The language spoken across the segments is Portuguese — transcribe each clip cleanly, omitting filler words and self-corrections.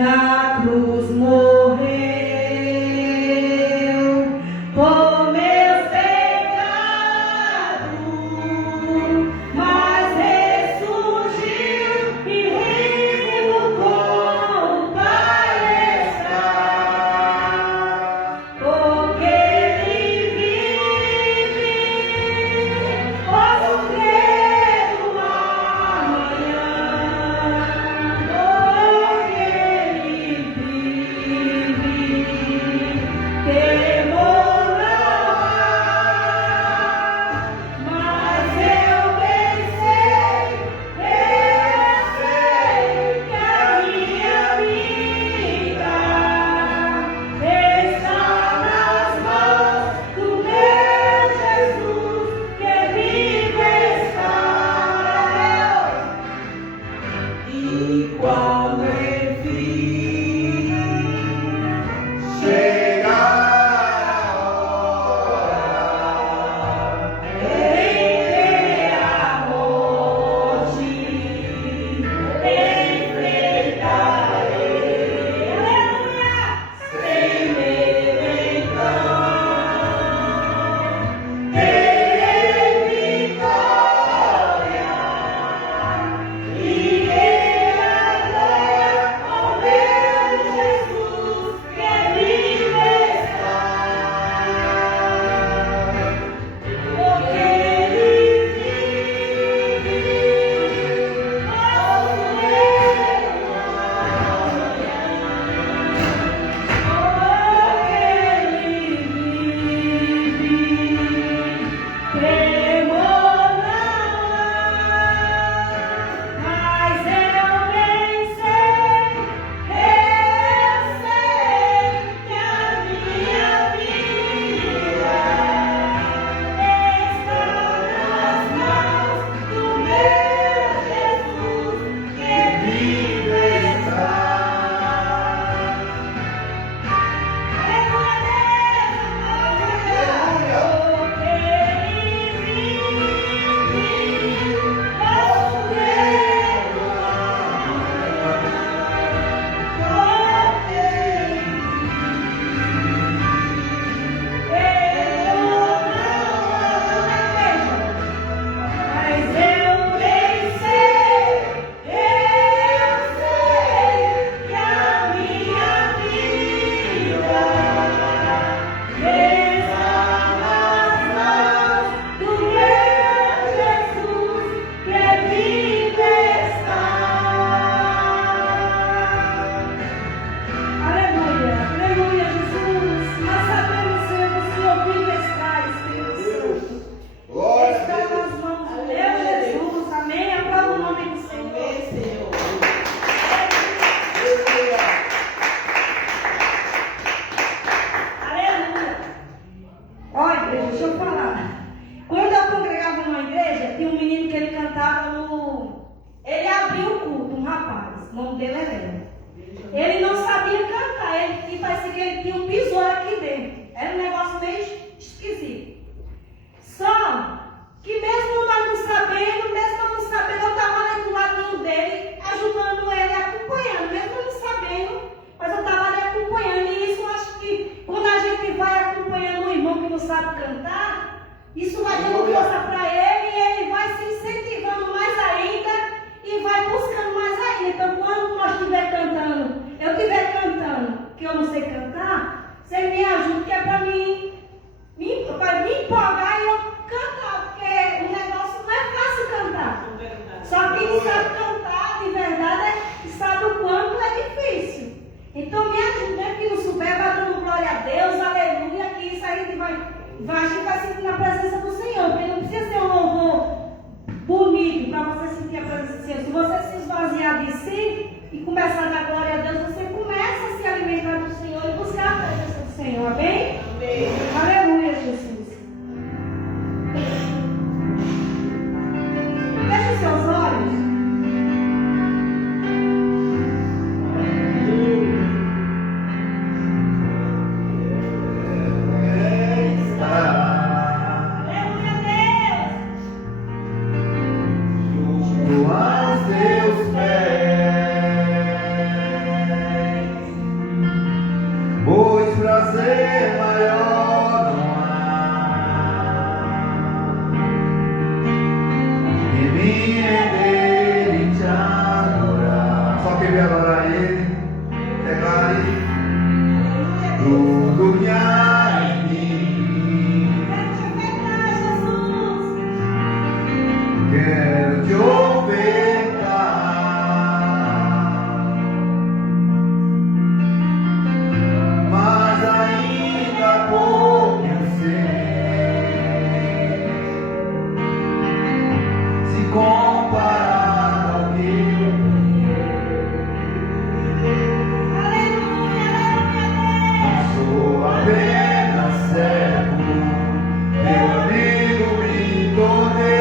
na cruz morreu por meus pecados, mas ressurgiu e vivo com o Pai está, porque Ele vive, posso crer no amanhã, porque Ele vive, temor não há, mas eu bem sei que a minha vida está nas mãos do meu Jesus, que vive está. E quando enfim chegar a hora em que a morte enfrentarei, aleluia, sem medo então, terei vitória. E com meu Jesus, que vive está, porque Ele vive, posso crer no amanhã, porque Ele vive, temor não há, mas eu bem sei que a minha vida está nas mãos do meu Jesus, que vive está. Mas eu bem sei que a minha vida está nas mãos do meu Jesus, que vive está. Aleluia, aleluia, Jesus. Nós sabemos, Senhor, que o Senhor vive está, Espírito Santo. Está nas mãos do meu Jesus, amém? Aplauda o nome do Senhor. Aleluia. Olha, igreja, deixa eu falar. Quando eu congregava numa igreja, tinha um menino que ele cantava no. Ele abriu o culto, um rapaz, o nome dele era Léo. Ele não sabia cantar, ele parecia que ele tinha um besouro aqui dentro. Era um negócio meio esquisito. Só que mesmo nós não sabendo, eu estava ali do ladinho dele, ajudando ele, acompanhando, mesmo eu não sabendo, mas eu estava ali acompanhando. E isso eu acho que quando a gente vai acompanhando um irmão que não sabe cantar, isso vai dando força para ele e ele vai se incentivando mais ainda e vai buscando mais ainda. Então quando nós estiver cantando, eu estiver cantando, que eu não sei cantar, você me ajuda, que é para mim empolgar e eu cantar, porque o negócio não é fácil cantar. Só quem sabe cantar de verdade é que sabe o quanto é difícil. Então me ajuda, que não souber, vai dando glória a Deus, aleluia, que isso aí a gente vai sentir na presença do Senhor, porque não precisa ser um louvor bonito para você sentir a presença do Senhor. Se você se esvaziar de si e começar a dar glória a Deus, você começa a se alimentar do Senhor e buscar a presença do Senhor, amém? Amém. Aleluia, Jesus. Feche seus olhos. Aos teus pés. querer adorar Ele, declare tudo que há em mim. Quero te ofertar, mas ainda pouco eu sei, se comparado ao que eu sou apenas servo, meu amigo me tornei.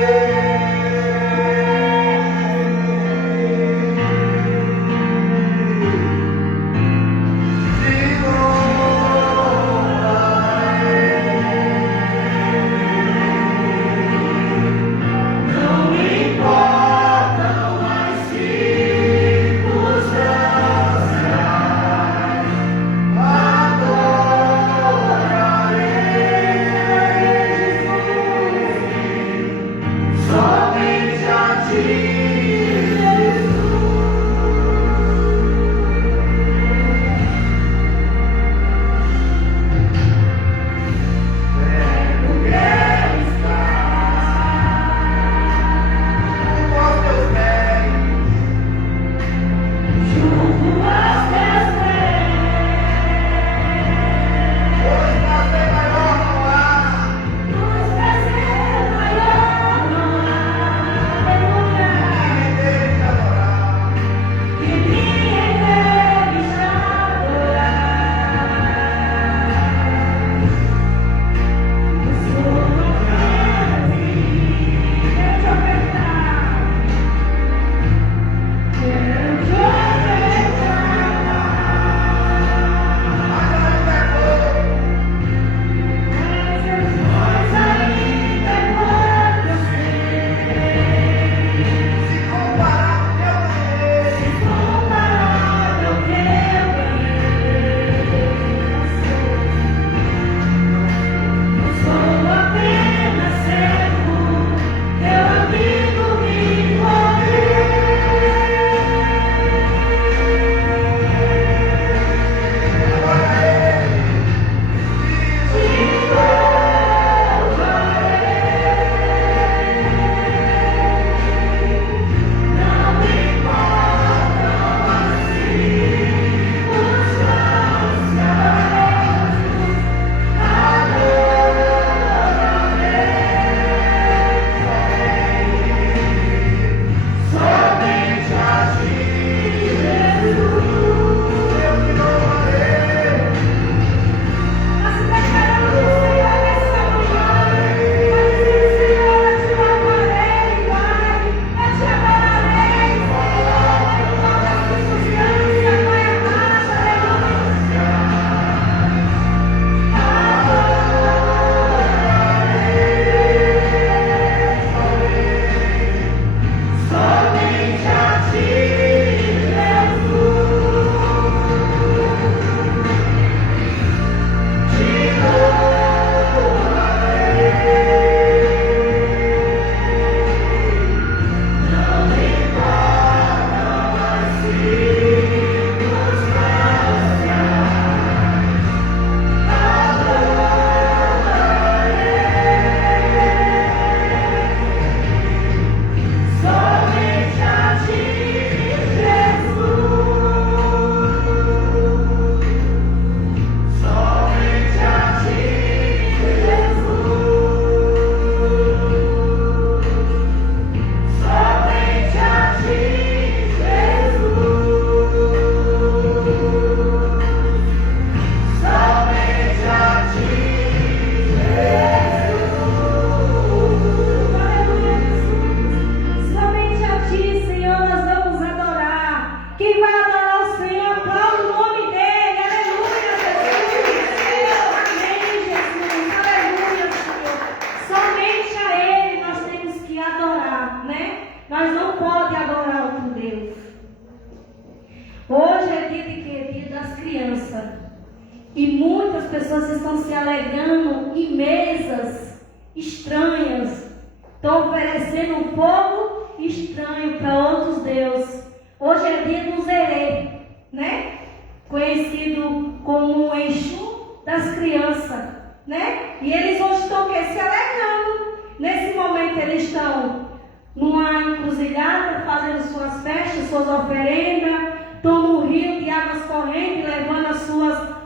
E muitas pessoas estão se alegrando em mesas estranhas. Estão oferecendo um fogo estranho para outros deuses. Hoje é dia dos hereges.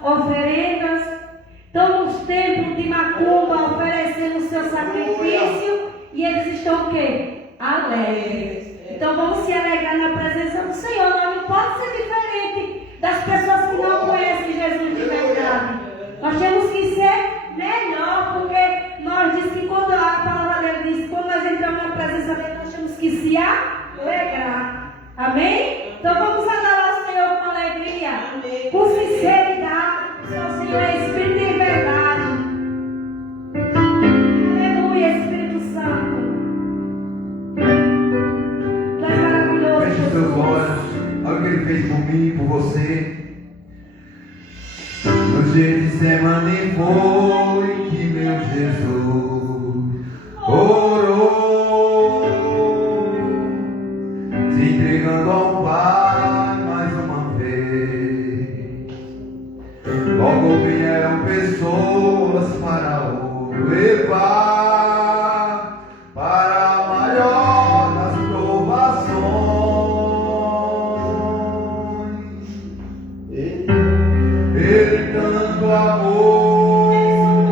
oferendas, estão nos templos de macumba oferecendo o seu sacrifício e eles estão o quê? Alegres. Então vamos se alegrar na presença do Senhor. Nós não pode ser diferente das pessoas que não conhecem Jesus de verdade. Nós temos que ser melhor, porque nós diz que quando a palavra dele diz, quando nós entramos na presença dele, nós temos que se alegrar. Amém? Então vamos adorar ao Senhor com alegria, com sinceridade. O Senhor é Espírito em verdade. Aleluia, Espírito Santo. Tu és maravilhoso. Feche os seus olhos. Olha o que ele fez por mim e por você. No dia de semana foi que meu Jesus orou, se entregando ao Pai mais uma vez. Logo vieram pessoas para o levar para a maior das provações. Ele tanto amou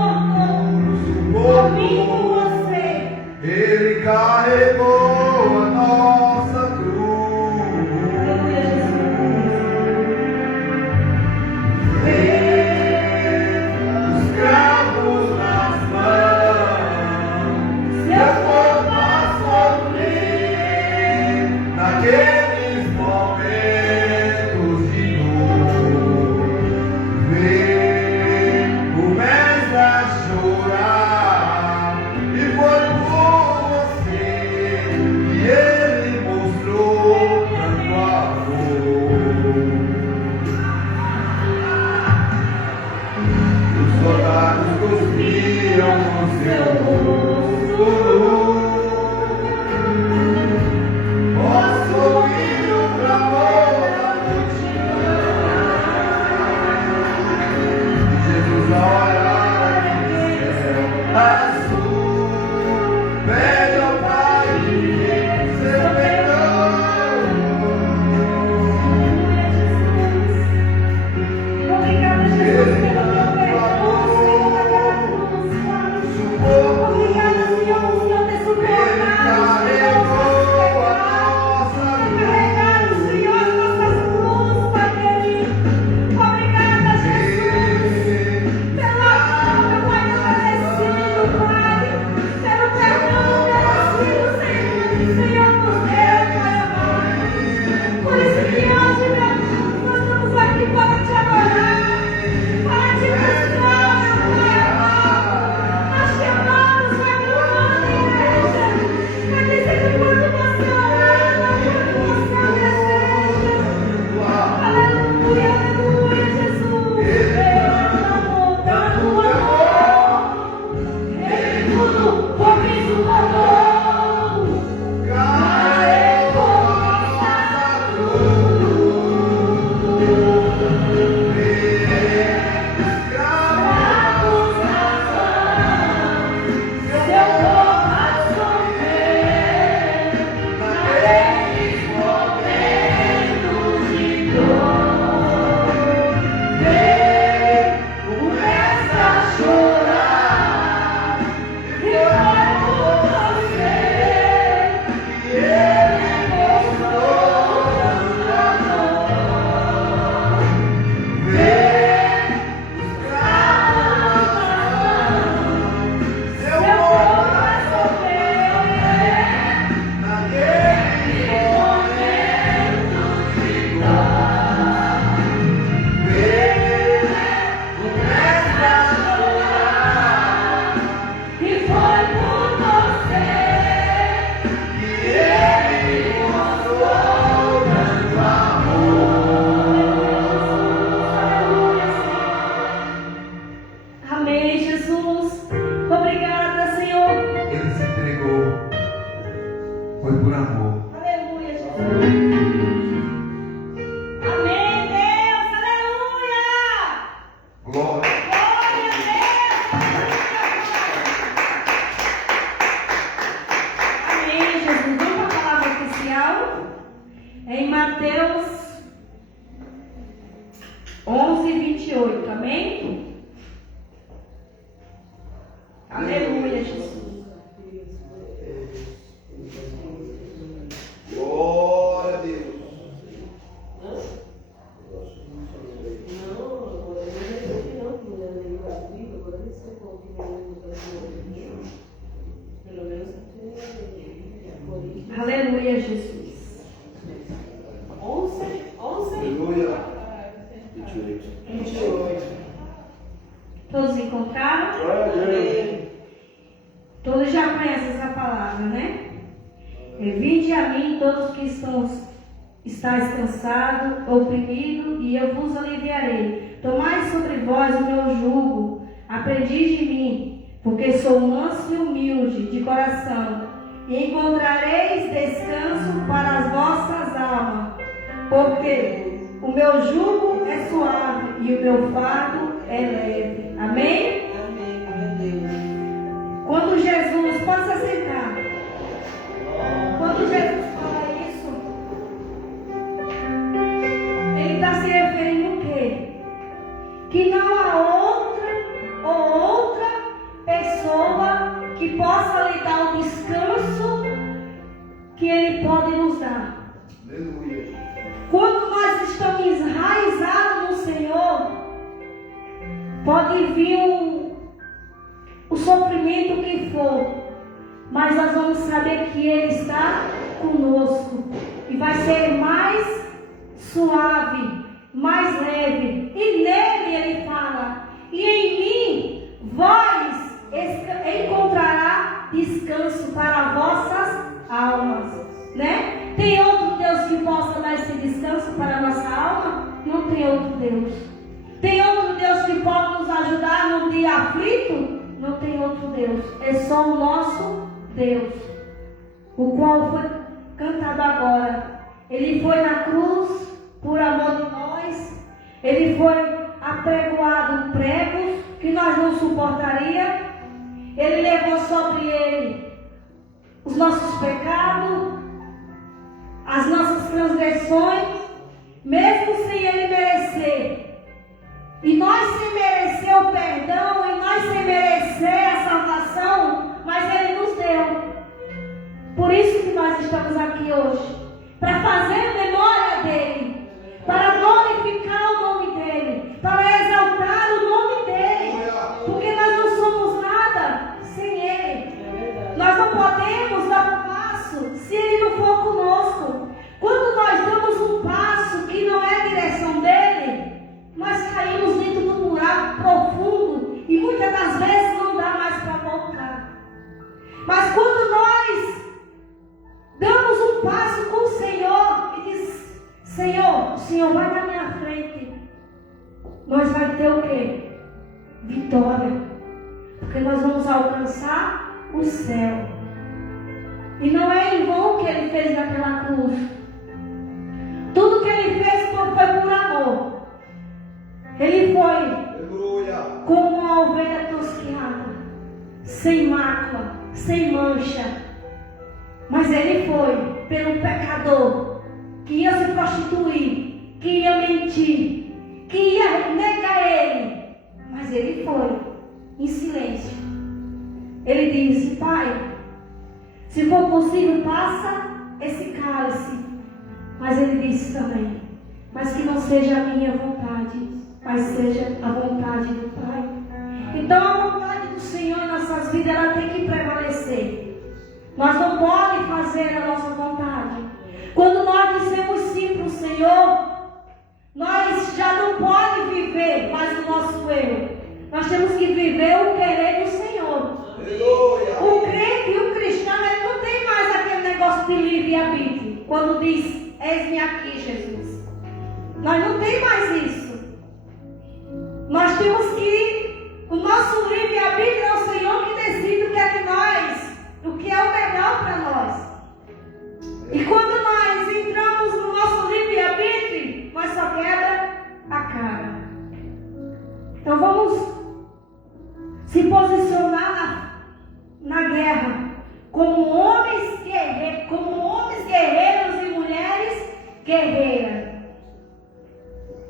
28, amém? Aleluia, Jesus. Glória a Deus. Aleluia, Jesus. 11. Aleluia. 28. Todos encontraram? Glória a Deus. Todos já conhecem essa palavra, né? Vinde a mim todos que estáis cansados, oprimidos, e eu vos aliviarei. Tomai sobre vós o meu jugo, aprendi de mim, porque sou manso e humilde de coração, e encontrareis descanso para as vossas almas, porque o meu jugo é suave e o meu fardo é leve. Amém? Quando Jesus, pode se assentar. Quando Jesus fala isso, ele está se referindo o quê? Que não há outra pessoa que possa lhe dar o descanso que ele pode nos dar. Aleluia. Quando nós estamos enraizados no Senhor, pode vir o sofrimento que for, mas nós vamos saber que Ele está conosco e vai ser mais suave, mais leve. E nele Ele fala: e em mim vós encontrará descanso para vossas almas, né? Tem outro Deus que possa dar esse descanso para a nossa alma? Não tem outro Deus. Tem outro Deus que pode nos ajudar no dia aflito? Não tem outro Deus. É só o nosso Deus, o qual foi cantado agora. Ele foi na cruz por amor de nós. Ele foi apregoado pregos que nós não suportaríamos. Ele levou sobre ele os nossos pecados, as nossas transgressões, mesmo sem ele merecer. E nós sem merecer o perdão, e nós sem merecer a salvação, mas Ele nos deu. Por isso que nós estamos aqui hoje, para fazer memória dEle, para glorificar o nome dEle, para exaltar o nome dEle, porque nós não somos nada sem Ele. Nós não podemos dar um passo se Ele não for conosco. Quando nós damos um passo que não é a direção dEle, nós caímos dentro do buraco profundo e muitas das vezes não dá mais para voltar. Mas quando nós damos um passo com o Senhor e diz: Senhor, o Senhor vai na minha frente, nós vamos ter o quê? Vitória. Porque nós vamos alcançar o céu. E não é em vão que Ele fez naquela cruz. Tudo que Ele fez foi por amor. Ele foi Aleluia. como uma ovelha tosquiada, sem mácula, sem mancha. Mas Ele foi pelo pecador que ia se prostituir, que ia mentir, que ia negar Ele. Mas Ele foi em silêncio. Ele disse: Pai, se for possível, passa esse cálice. Mas Ele disse também: mas que não seja a minha vontade, mas seja a vontade do Pai. Então a vontade do Senhor em nossas vidas, ela tem que prevalecer. Nós não podemos fazer a nossa vontade. Quando nós dissemos sim para o Senhor, nós já não podemos viver mais o nosso eu. Nós temos que viver o querer do Senhor. Aleluia. O crente e o cristão, ele não tem mais aquele negócio de livre-arbítrio. Quando diz: eis-me aqui, Jesus. Nós não temos mais isso. Nós temos que, o nosso livre-arbítrio é o Senhor que decide o que é de nós, o que é o melhor para nós. E quando nós entramos no nosso livre-arbítrio, nós só quebra a cara. Então vamos se posicionar na guerra como homens guerreiros e mulheres guerreiras.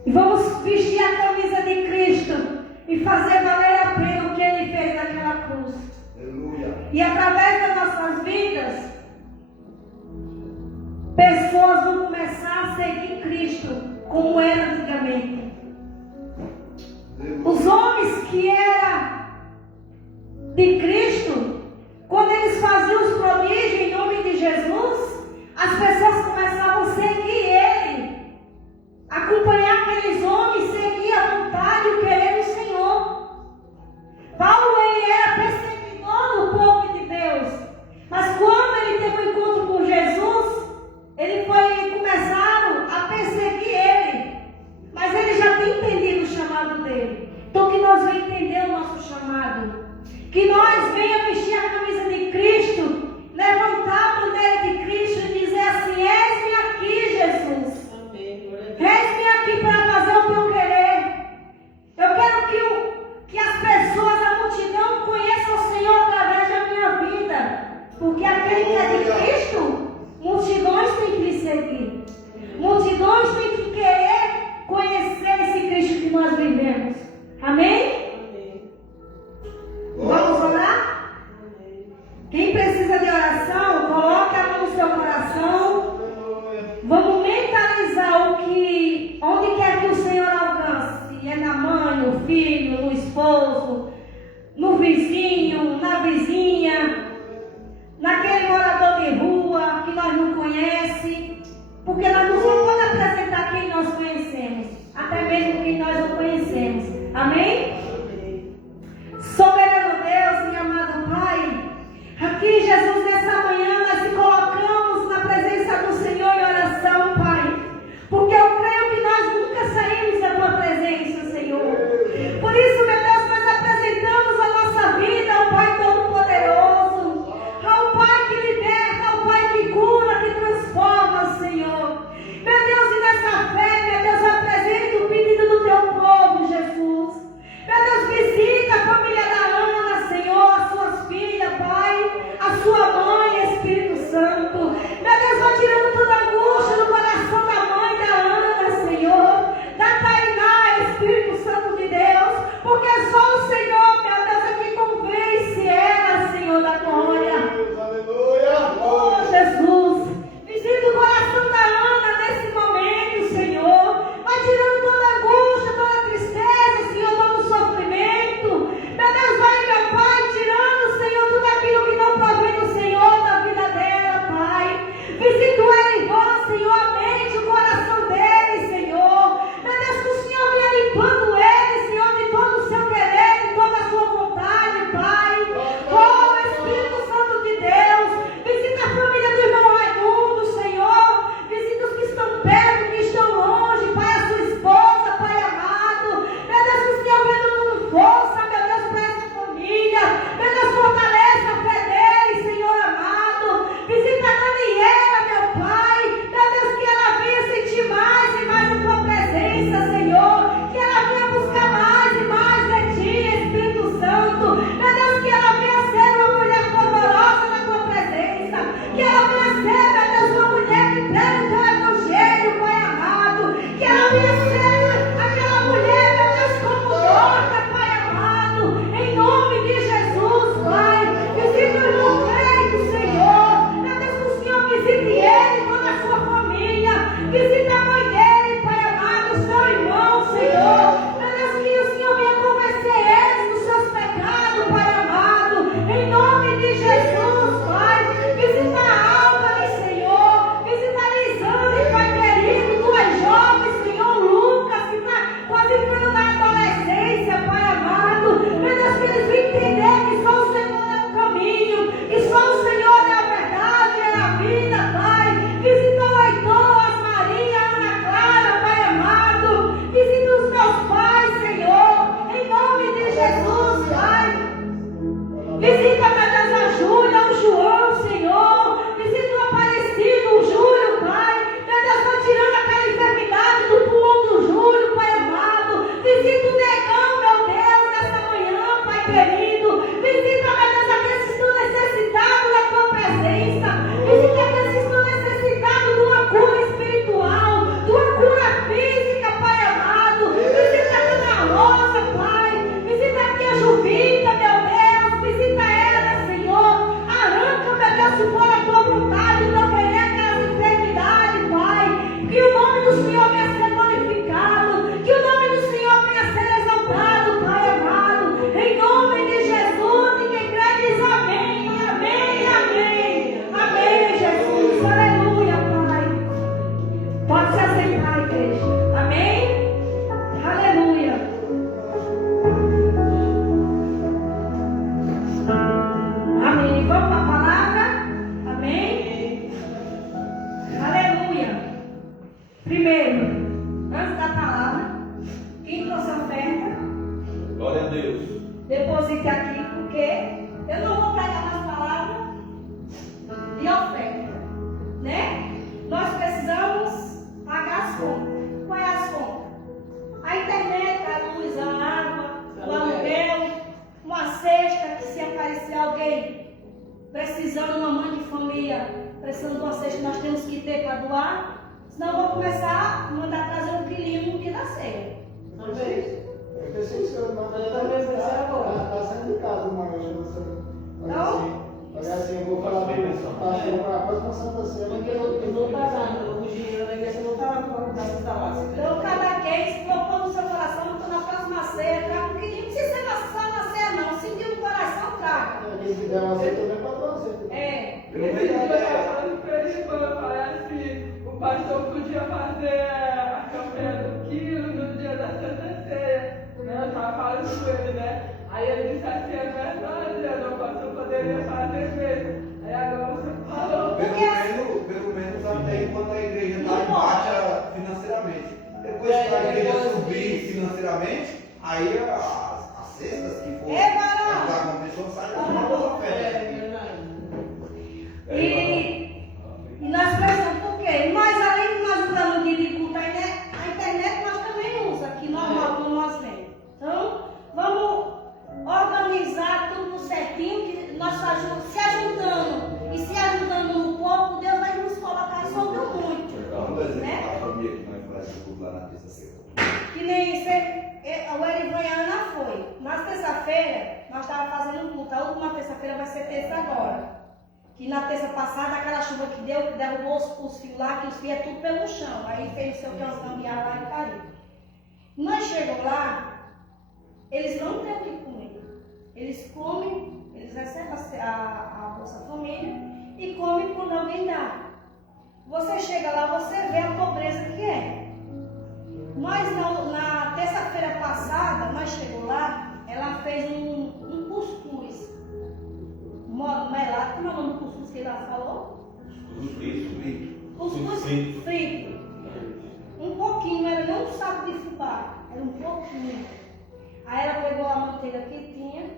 E vamos vestir a camisa de Cristo. e fazer valer a pena o que Ele fez naquela cruz. Aleluia. E através das nossas vidas, pessoas vão começar a seguir Cristo como era antigamente. Os homens que eram de Cristo, quando eles faziam os prodígios em nome de Jesus, as pessoas começavam a seguir Ele, acompanhar aqueles homens, seguir a vontade e o querer do Senhor. Paulo, ele era perseguidor do povo de Deus, mas quando ele teve um encontro com Jesus, começaram a perseguir ele, mas ele já tem entendido o chamado dele. Então que nós venhamos entender o nosso chamado, que nós venhamos vestir a camisa de Cristo, levantar a bandeira de Cristo e dizer assim: eis-me aqui, Jesus. Eis-me aqui para fazer o teu querer. Eu quero que as pessoas, a multidão, conheçam o Senhor através da minha vida, porque aquele que é de Cristo, multidões têm que lhe seguir. Multidões têm que querer conhecer esse Cristo que nós vivemos. Amém? Vamos orar? Quem precisa de oração, coloque a mão no seu coração. Vamos mentalizar onde quer que o Senhor alcance. É na mãe, no filho, no esposo, no vizinho, na vizinha, naquele morador de rua que nós não conhecemos. Porque nós não só podemos apresentar quem nós conhecemos, até mesmo quem nós não conhecemos. Amém? Soberano Deus e amado Pai, aqui, Jesus, nessa manhã nós se colocamos na presença do Senhor em oração, Pai, porque eu creio que nós nunca saímos da Tua presença, Senhor. Por isso, meu Deus, nós apresentamos a nossa vida ao Pai Todo-Poderoso, ao Pai que liberta, ao Pai que cura, que transforma, Senhor. Meu Deus, e nessa fé, meu Deus, apresento o pedido do Teu povo, Jesus. Meu Glória a Deus. Deposite aqui, porque eu não vou pregar mais palavras de oferta, né? Nós precisamos pagar as contas. Qual é as contas? A internet, a luz, a água, o aluguel, uma cesta, que se aparecer alguém precisando, uma mãe de família precisando de uma cesta, nós temos que ter para doar. Senão eu vou começar a mandar trazer um quilinho no dia da ceia. Não fez? Eu pensei que você não Eu também pensei agora. Tá saindo de casa uma noite, você. Não? Olha assim, eu vou falar para a próxima Santa Ceia. Porque eu não está dando o dinheiro da igreja, não está lá para lá. Então, cada vez, propor no seu coração, então na próxima ceia, traga um quilinho. Não precisa ser só na ceia, não. Sentir no coração, traga. Quem se der uma ceia também pode dar uma ceia. É. Esse dia eu estava falando com ele quando eu falei assim, o pastor podia fazer a campanha do quilo no dia da Santa Ceia. Eu estava falando com ele, né? Aí ele disse assim, é verdade, o pastor poderia fazer mesmo. Aí agora você falou. Pelo menos até enquanto a igreja está em baixa financeiramente. Depois que a igreja subir financeiramente, aí as cestas que for ajudar uma pessoa sai com uma oferta. E nós precisamos, por quê? Nós, além de nós usando de culto, a internet nós também usamos aqui, normal, como nós vemos. Então, vamos organizar tudo certinho, que nós se ajudando e se ajudando um pouco, Deus vai nos colocar sobre o muito. Né? Que nem o Erivanhana foi. Na terça-feira, nós estávamos fazendo um culto. A última terça-feira vai ser terça agora. Que na terça passada, aquela chuva que deu, que derrubou os fios lá, que os fios é tudo pelo chão. Aí fez o seu que umas gambiarras lá e caiu. Nós chegamos lá, eles não têm o que comer. Eles comem, eles recebem a Bolsa Família e comem quando alguém dá. Você chega lá, você vê a pobreza que é. Nós, na terça-feira passada, nós chegamos lá, ela fez um cuscuz. Melado, como é o nome do cuscuz que ela falou? Cuscuz frito. Um pouquinho, não era nem um saco de fubá, era um pouquinho. Aí ela pegou a manteiga que tinha,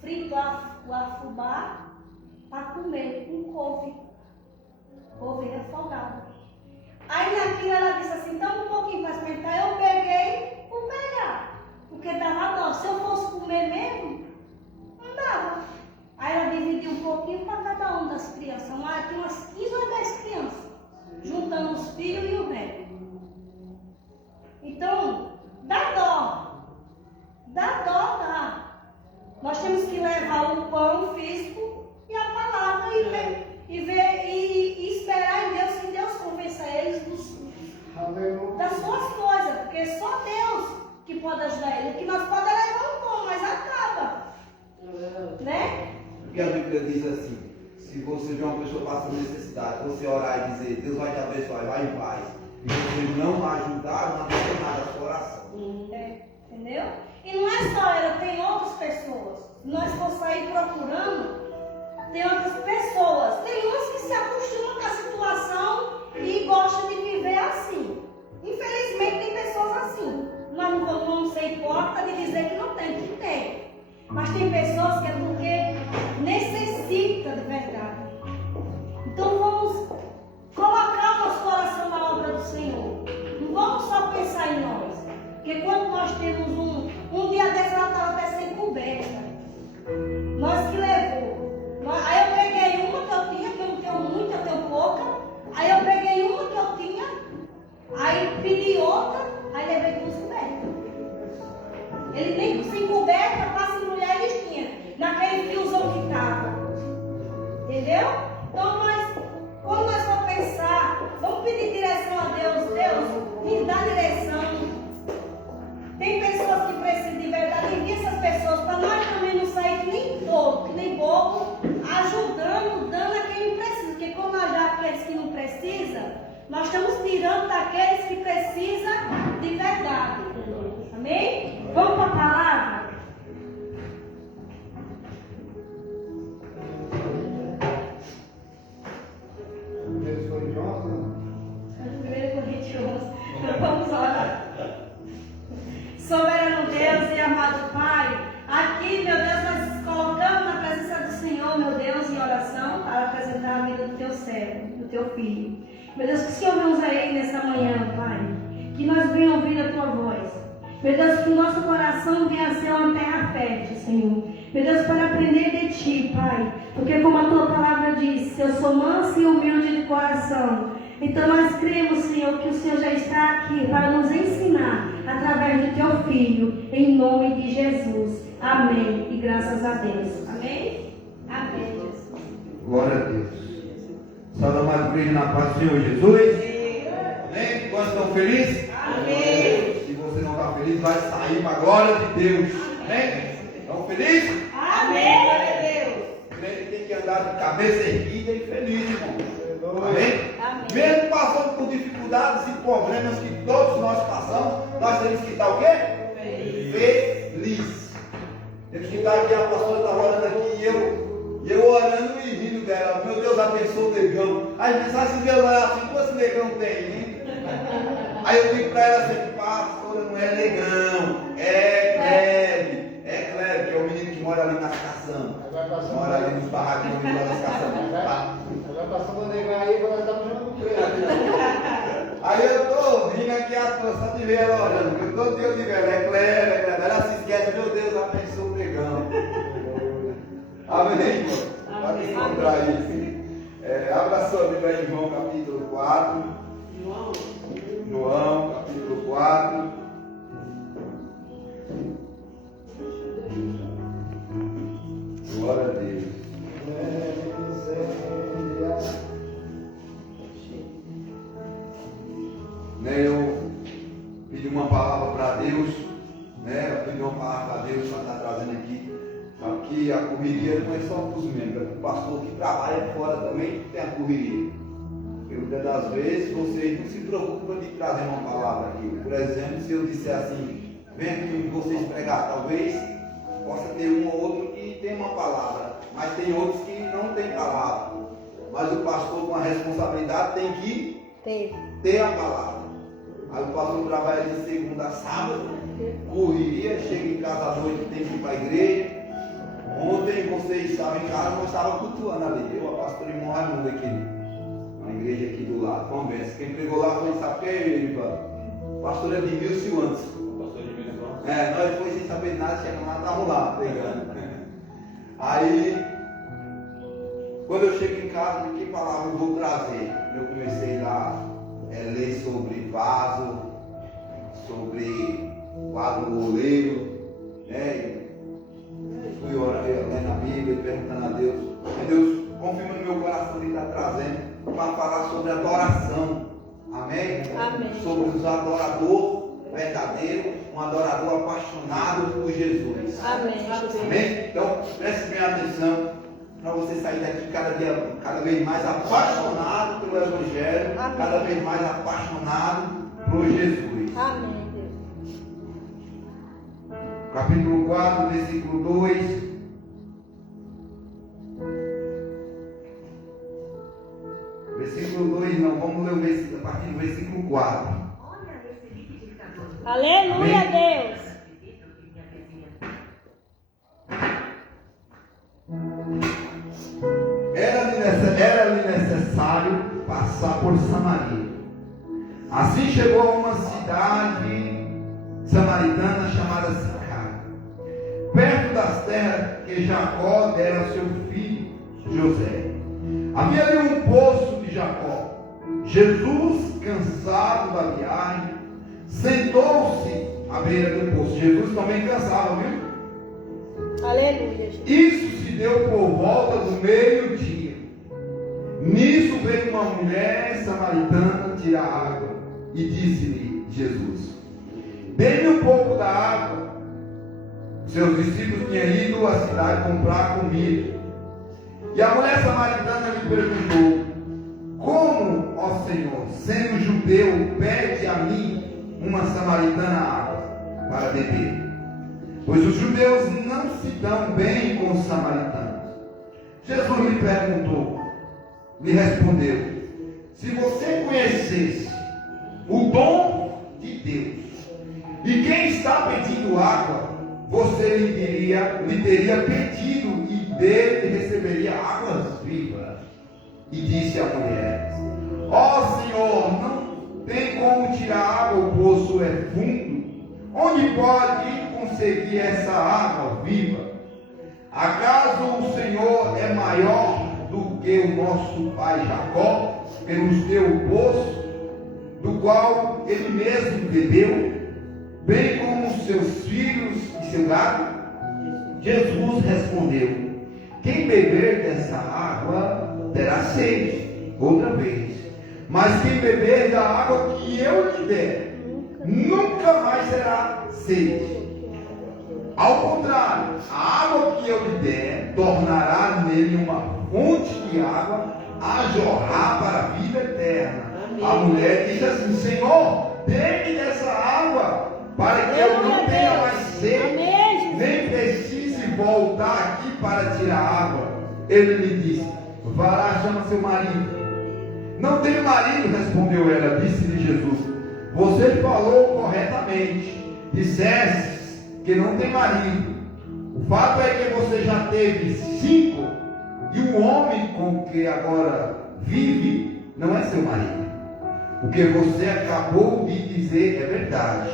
fritou a fubá para comer com couve. Couve refogada. Aí naquilo ela disse assim, então um pouquinho para experimentar. Eu peguei por pegar, porque dava dó. Se eu fosse comer mesmo, não dava. Aí ela dividiu um pouquinho para cada uma das crianças. Lá tinha umas 15 ou 10 crianças, juntando os filhos e o velho. Então, dá dó. Dá dó, dá. Nós temos que levar o pão físico e a palavra e esperar em Deus, que Deus convença eles das suas coisas, porque só Deus que pode ajudar eles. O que nós podemos levar um pão, mas acaba. Né? Porque a Bíblia diz assim, se você vê uma pessoa passando necessidade, você orar e dizer, Deus vai te abençoar, vai em paz, e você não ajudar, não adianta nada a sua oração. Entendeu? E não é só ela, tem outras pessoas. Se nós for sair procurando, tem outras pessoas. Tem uns que se acostumam com a situação e gostam de viver assim. Infelizmente tem pessoas assim. Nós não vamos ser hipócritas de dizer que não tem, que tem. Mas tem pessoas que é porque necessita de verdade. Então vamos colocar o nosso coração na obra do Senhor. Não vamos só pensar em nós. Porque quando nós temos um dia desse, ela estava até sem coberta. Nós que levou. Aí eu peguei uma que eu tinha, que eu não tenho muita, eu tenho pouca. Aí eu peguei uma que eu tinha, aí pedi outra, aí levei 2 cobertas. Ele nem sem coberta, quase mulher eles tinham, naquele fiozão que estava. Entendeu? Então quando nós vamos pensar, vamos pedir direção a Deus. Deus, me dá direção. Tem pessoas que precisam de verdade, envia essas pessoas para nós também não sair que nem touro, que nem bobo, ajudando, dando a quem não precisa. Porque quando nós já aqueles que não precisam, nós estamos tirando daqueles que precisam de verdade. Amém? Vamos para a palavra? Eles foram de ontem? 1 Coríntios 11. Vamos orar. Soberano Deus e amado Pai, teu servo, do teu filho. Meu Deus, que o Senhor venha usar ele nessa manhã, Pai. Que nós venhamos ouvir a tua voz. Meu Deus, que o nosso coração venha a ser uma terra fértil, Senhor. Meu Deus, para aprender de Ti, Pai. Porque como a Tua palavra diz, eu sou manso e humilde de coração. Então nós cremos, Senhor, que o Senhor já está aqui para nos ensinar através do Teu Filho. Em nome de Jesus. Amém. E graças a Deus. Amém? Amém, Jesus. Glória a Deus. Salve mais igreja na paz do Senhor Jesus. Amém? Quantos estão felizes? Amém. Se você não está feliz, vai sair para a glória de Deus. Amém? Estão felizes? Amém. Glória a Deus. O crente tem que andar de cabeça erguida e feliz, irmão. Amém? Amém. Mesmo passando por dificuldades e problemas que todos nós passamos, nós temos que estar o quê? Feliz. Temos que estar aqui, a pastora está orando aqui e eu orando e rindo dela. Meu Deus, abençoa o negão. Aí mensagens se Deus olhar assim, quantos negão tem, hein? Aí eu digo para ela assim, pastora, não é negão, é Clebe, que é o menino que mora ali nas caçambas. Mora ali nos barraquinhos ali nas caçambas. Vai passando a negar aí, vai estar jogando preto. Aí eu estou vindo aqui à toa, só de ver ela orando. Eu todo dia eu digo, é Clebe. Ela se esquece, meu Deus, abençoa o negão. Amém, irmão? Para encontrar isso. Abra sua Bíblia aí, João capítulo 4. João capítulo 4. Glória a Deus. Eu pedi uma palavra para Deus, eu pedi uma palavra para Deus para estar trazendo aqui. Sabe que a correria não é só para os membros, o pastor que trabalha fora também tem a correria. E muitas das vezes vocês não se preocupam de trazer uma palavra aqui. Por exemplo, se eu disser assim, vem aqui vocês pregar, talvez possa ter um ou outro que tem uma palavra, mas tem outros que não tem palavra. Mas o pastor com a responsabilidade tem que ter a palavra. Aí o pastor trabalha de segunda a sábado, correria, chega em casa à noite, tem que ir para a igreja. Ontem vocês estavam em casa, nós estávamos cultuando ali. Eu, a pastora irmão Raimundo aqui, na igreja aqui do lado, conversa. Quem pregou lá foi, sabe quem é, Ivan? Pastor Edmilson antes. Nós foi sem saber de nada, chegamos lá, estavam lá pregando. Aí, quando eu chego em casa, que palavra eu vou trazer? Eu comecei lá a ler sobre vaso, sobre vaso goleiro, fui orando, lendo a Bíblia, perguntando a Deus. E Deus confirma no meu coração que está trazendo para falar sobre adoração. Amém? Amém. Sobre os adoradores verdadeiros, um adorador apaixonado por Jesus. Amém. Amém? Então, preste bem atenção para você sair daqui cada vez mais apaixonado pelo Evangelho, Amém. cada vez mais apaixonado por Jesus. Amém. Capítulo 4, versículo 2. Versículo 2, não, vamos ler o versículo, a partir do versículo 4. Aleluia, Deus. Era-lhe necessário passar por Samaria. Assim chegou a uma cidade samaritana chamada Sicar, perto das terras que Jacó dera ao seu filho José. Havia ali um poço de Jacó. Jesus, cansado da viagem, sentou-se à beira do poço. Jesus também cansado, viu? Aleluia. Isso se deu por volta do meio-dia. Nisso veio uma mulher samaritana tirar água e disse-lhe Jesus: dê-me um pouco da água. Seus discípulos tinham ido à cidade comprar comida. E a mulher samaritana lhe perguntou: como, ó Senhor, sendo judeu, pede a mim, uma samaritana, água para beber? Pois os judeus não se dão bem com os samaritanos. Jesus lhe perguntou, lhe respondeu: se você conhecesse o dom de Deus, e quem está pedindo água, você lhe teria pedido, e dele receberia águas vivas. E disse a mulher: ó Senhor, não tem como tirar água, o poço é fundo. Onde pode conseguir essa água viva? Acaso o Senhor é maior do que o nosso pai Jacó, que nos deu o poço, do qual ele mesmo bebeu, bem como seus filhos e seu gado? Jesus respondeu: quem beber dessa água terá sede outra vez, mas quem beber da água que eu lhe der nunca mais terá sede. Ao contrário, a água que eu lhe der tornará nele uma fonte de água a jorrar para a vida eterna. Amém. A mulher disse assim: Senhor, dê-me dessa água para que eu não tenha mais sede, nem precise voltar aqui para tirar água. Ele lhe disse: vá lá, chama seu marido. Não tenho marido, respondeu ela. Disse-lhe Jesus: você falou corretamente, disseste que não tem marido. O fato é que você já teve 5, e o homem com que agora vive não é seu marido. O que você acabou de dizer é verdade.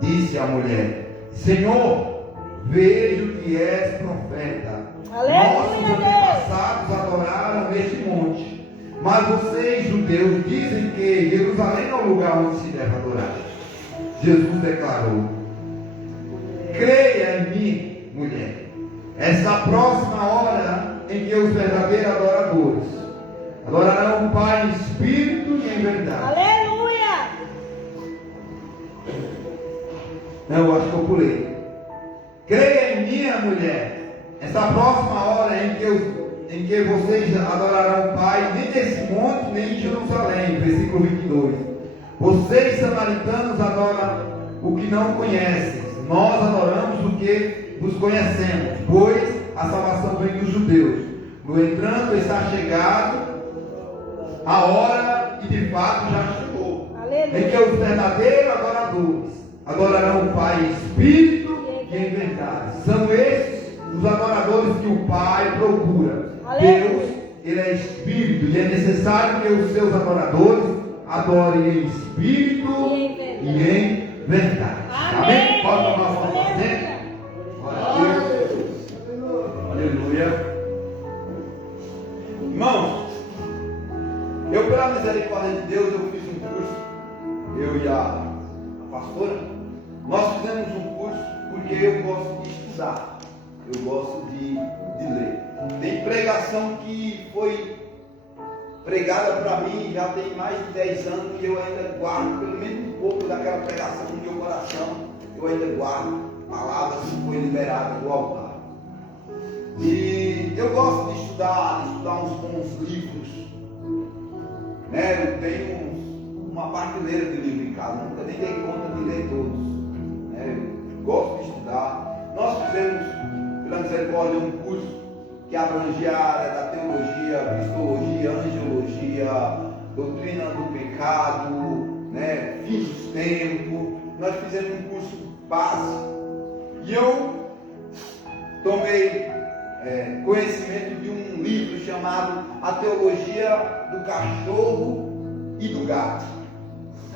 Disse a mulher: Senhor, vejo que és profeta. Nossos antepassados adoraram neste monte, mas vocês, judeus, dizem que Jerusalém é o lugar onde se deve adorar. Jesus declarou: creia em mim, mulher. Essa próxima hora em que os verdadeiros adoradores adorarão o Pai em espírito e em verdade. Aleluia! Não, eu acho que eu pulei. Creia em mim, mulher. Essa próxima hora em que vocês adorarão o Pai, nem nesse monte, nem em Jerusalém. Versículo 22. Vocês, samaritanos, adoram o que não conhecem. Nós adoramos o que vos conhecemos, pois a salvação vem dos judeus. No entanto, está chegado a hora, e de fato já chegou, em que os verdadeiros adoradores adorarão o Pai em espírito e em verdade. São esses os adoradores que o Pai procura. Deus, Ele é espírito, e é necessário que os seus adoradores adorem em espírito e em verdade. Amém? Pode tomar a sua assento? Glória a Deus. Aleluia. Irmãos, eu, pela misericórdia de Deus, eu fiz um curso, eu e a pastora. Nós fizemos um curso porque eu gosto de estudar, eu gosto de ler. Tem pregação que foi pregada para mim já tem mais de 10 anos e eu ainda guardo pelo menos um pouco daquela pregação no meu coração. Eu ainda guardo palavras que foi liberada do altar. E eu gosto de estudar uns bons livros. Eu tenho uma prateleira de livros em casa, nunca nem dei conta de ler todos. Eu gosto de estudar. Nós fizemos, pela misericórdia, um curso que abrangia a área da teologia, cristologia, angelologia, doutrina do pecado, fim dos tempos. Nós fizemos um curso básico. E eu tomei conhecimento de um livro chamado A Teologia do Cachorro e do Gato.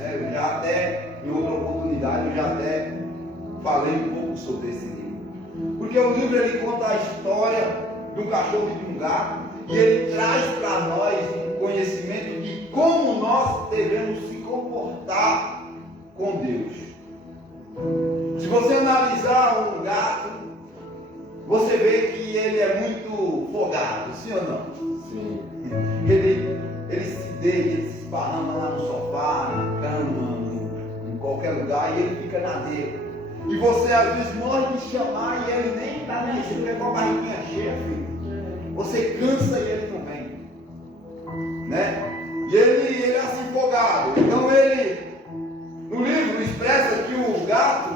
Eu já até, em outra oportunidade, eu já até falei um pouco sobre esse livro. Porque o livro ele conta a história de um cachorro e de um gato, e ele traz para nós um conhecimento de como nós devemos se comportar com Deus. Se você analisar um gato, você vê que ele é muito folgado, sim ou não? Sim. Ele se deita, ele se esparrama lá no sofá, na cama, em qualquer lugar, e ele fica na dele. E você às vezes morre de chamar e ele nem está nem aí, você vê com a barriguinha cheia, filho. Você cansa e ele não vem. E ele é assim folgado. Então ele, no livro, expressa que o gato,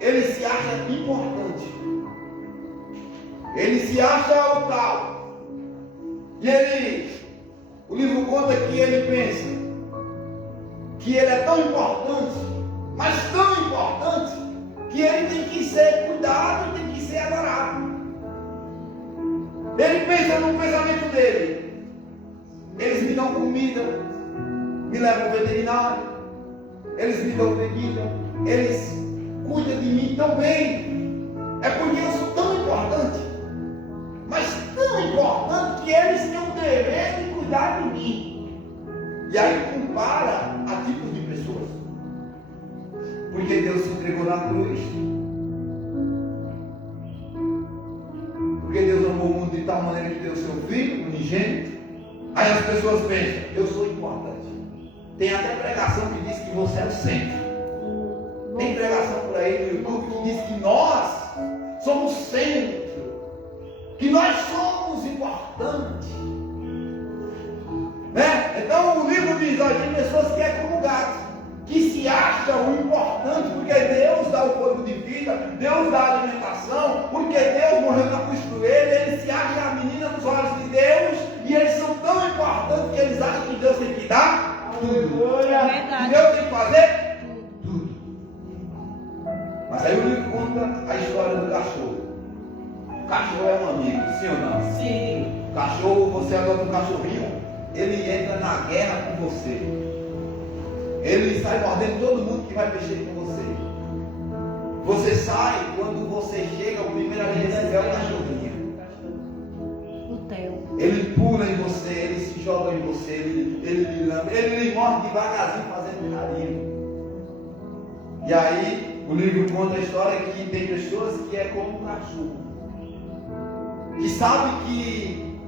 ele se acha importante. Ele se acha o tal. E o livro conta que ele pensa que ele é tão importante, mas tão importante, que ele tem que ser cuidado e tem que ser adorado. Ele pensa no pensamento dele: dão comida, me levam ao veterinário, eles me dão bebida, eles cuidam de mim tão bem. É porque eu sou tão importante, mas tão importante que eles têm o dever de cuidar de mim. E aí compara a tipos de pessoas. Porque Deus se entregou na cruz. Porque Deus amou o mundo de tal maneira que deu seu Filho unigênito. Aí as pessoas pensam, eu sou importante. Tem até pregação que diz que você é o centro. Tem pregação por aí no YouTube que diz que nós somos centro. Que nós somos importantes. Né? Então o livro diz, olha, tem pessoas que é como gatos, que se acham importantes porque Deus dá o fogo de vida, Deus dá a alimentação, porque Deus morreu na cruz por eles se acham a menina dos olhos de Deus, e eles são tão importantes que eles acham que Deus tem que dar tudo. E Deus tem que fazer tudo. Mas aí o livro conta a história do cachorro. O cachorro é um amigo, sim ou não? Sim. O cachorro, você adota um cachorrinho, ele entra na guerra com você. Ele sai mordendo todo mundo que vai mexer com você. Você sai, quando você chega, a primeira vez é o cachorrinho. O teu. Ele pula em você, ele se joga em você, ele lhe lambe, ele lhe morde devagarzinho fazendo carinho. E aí, o livro conta a história que tem pessoas que é como um cachorro. Que sabe que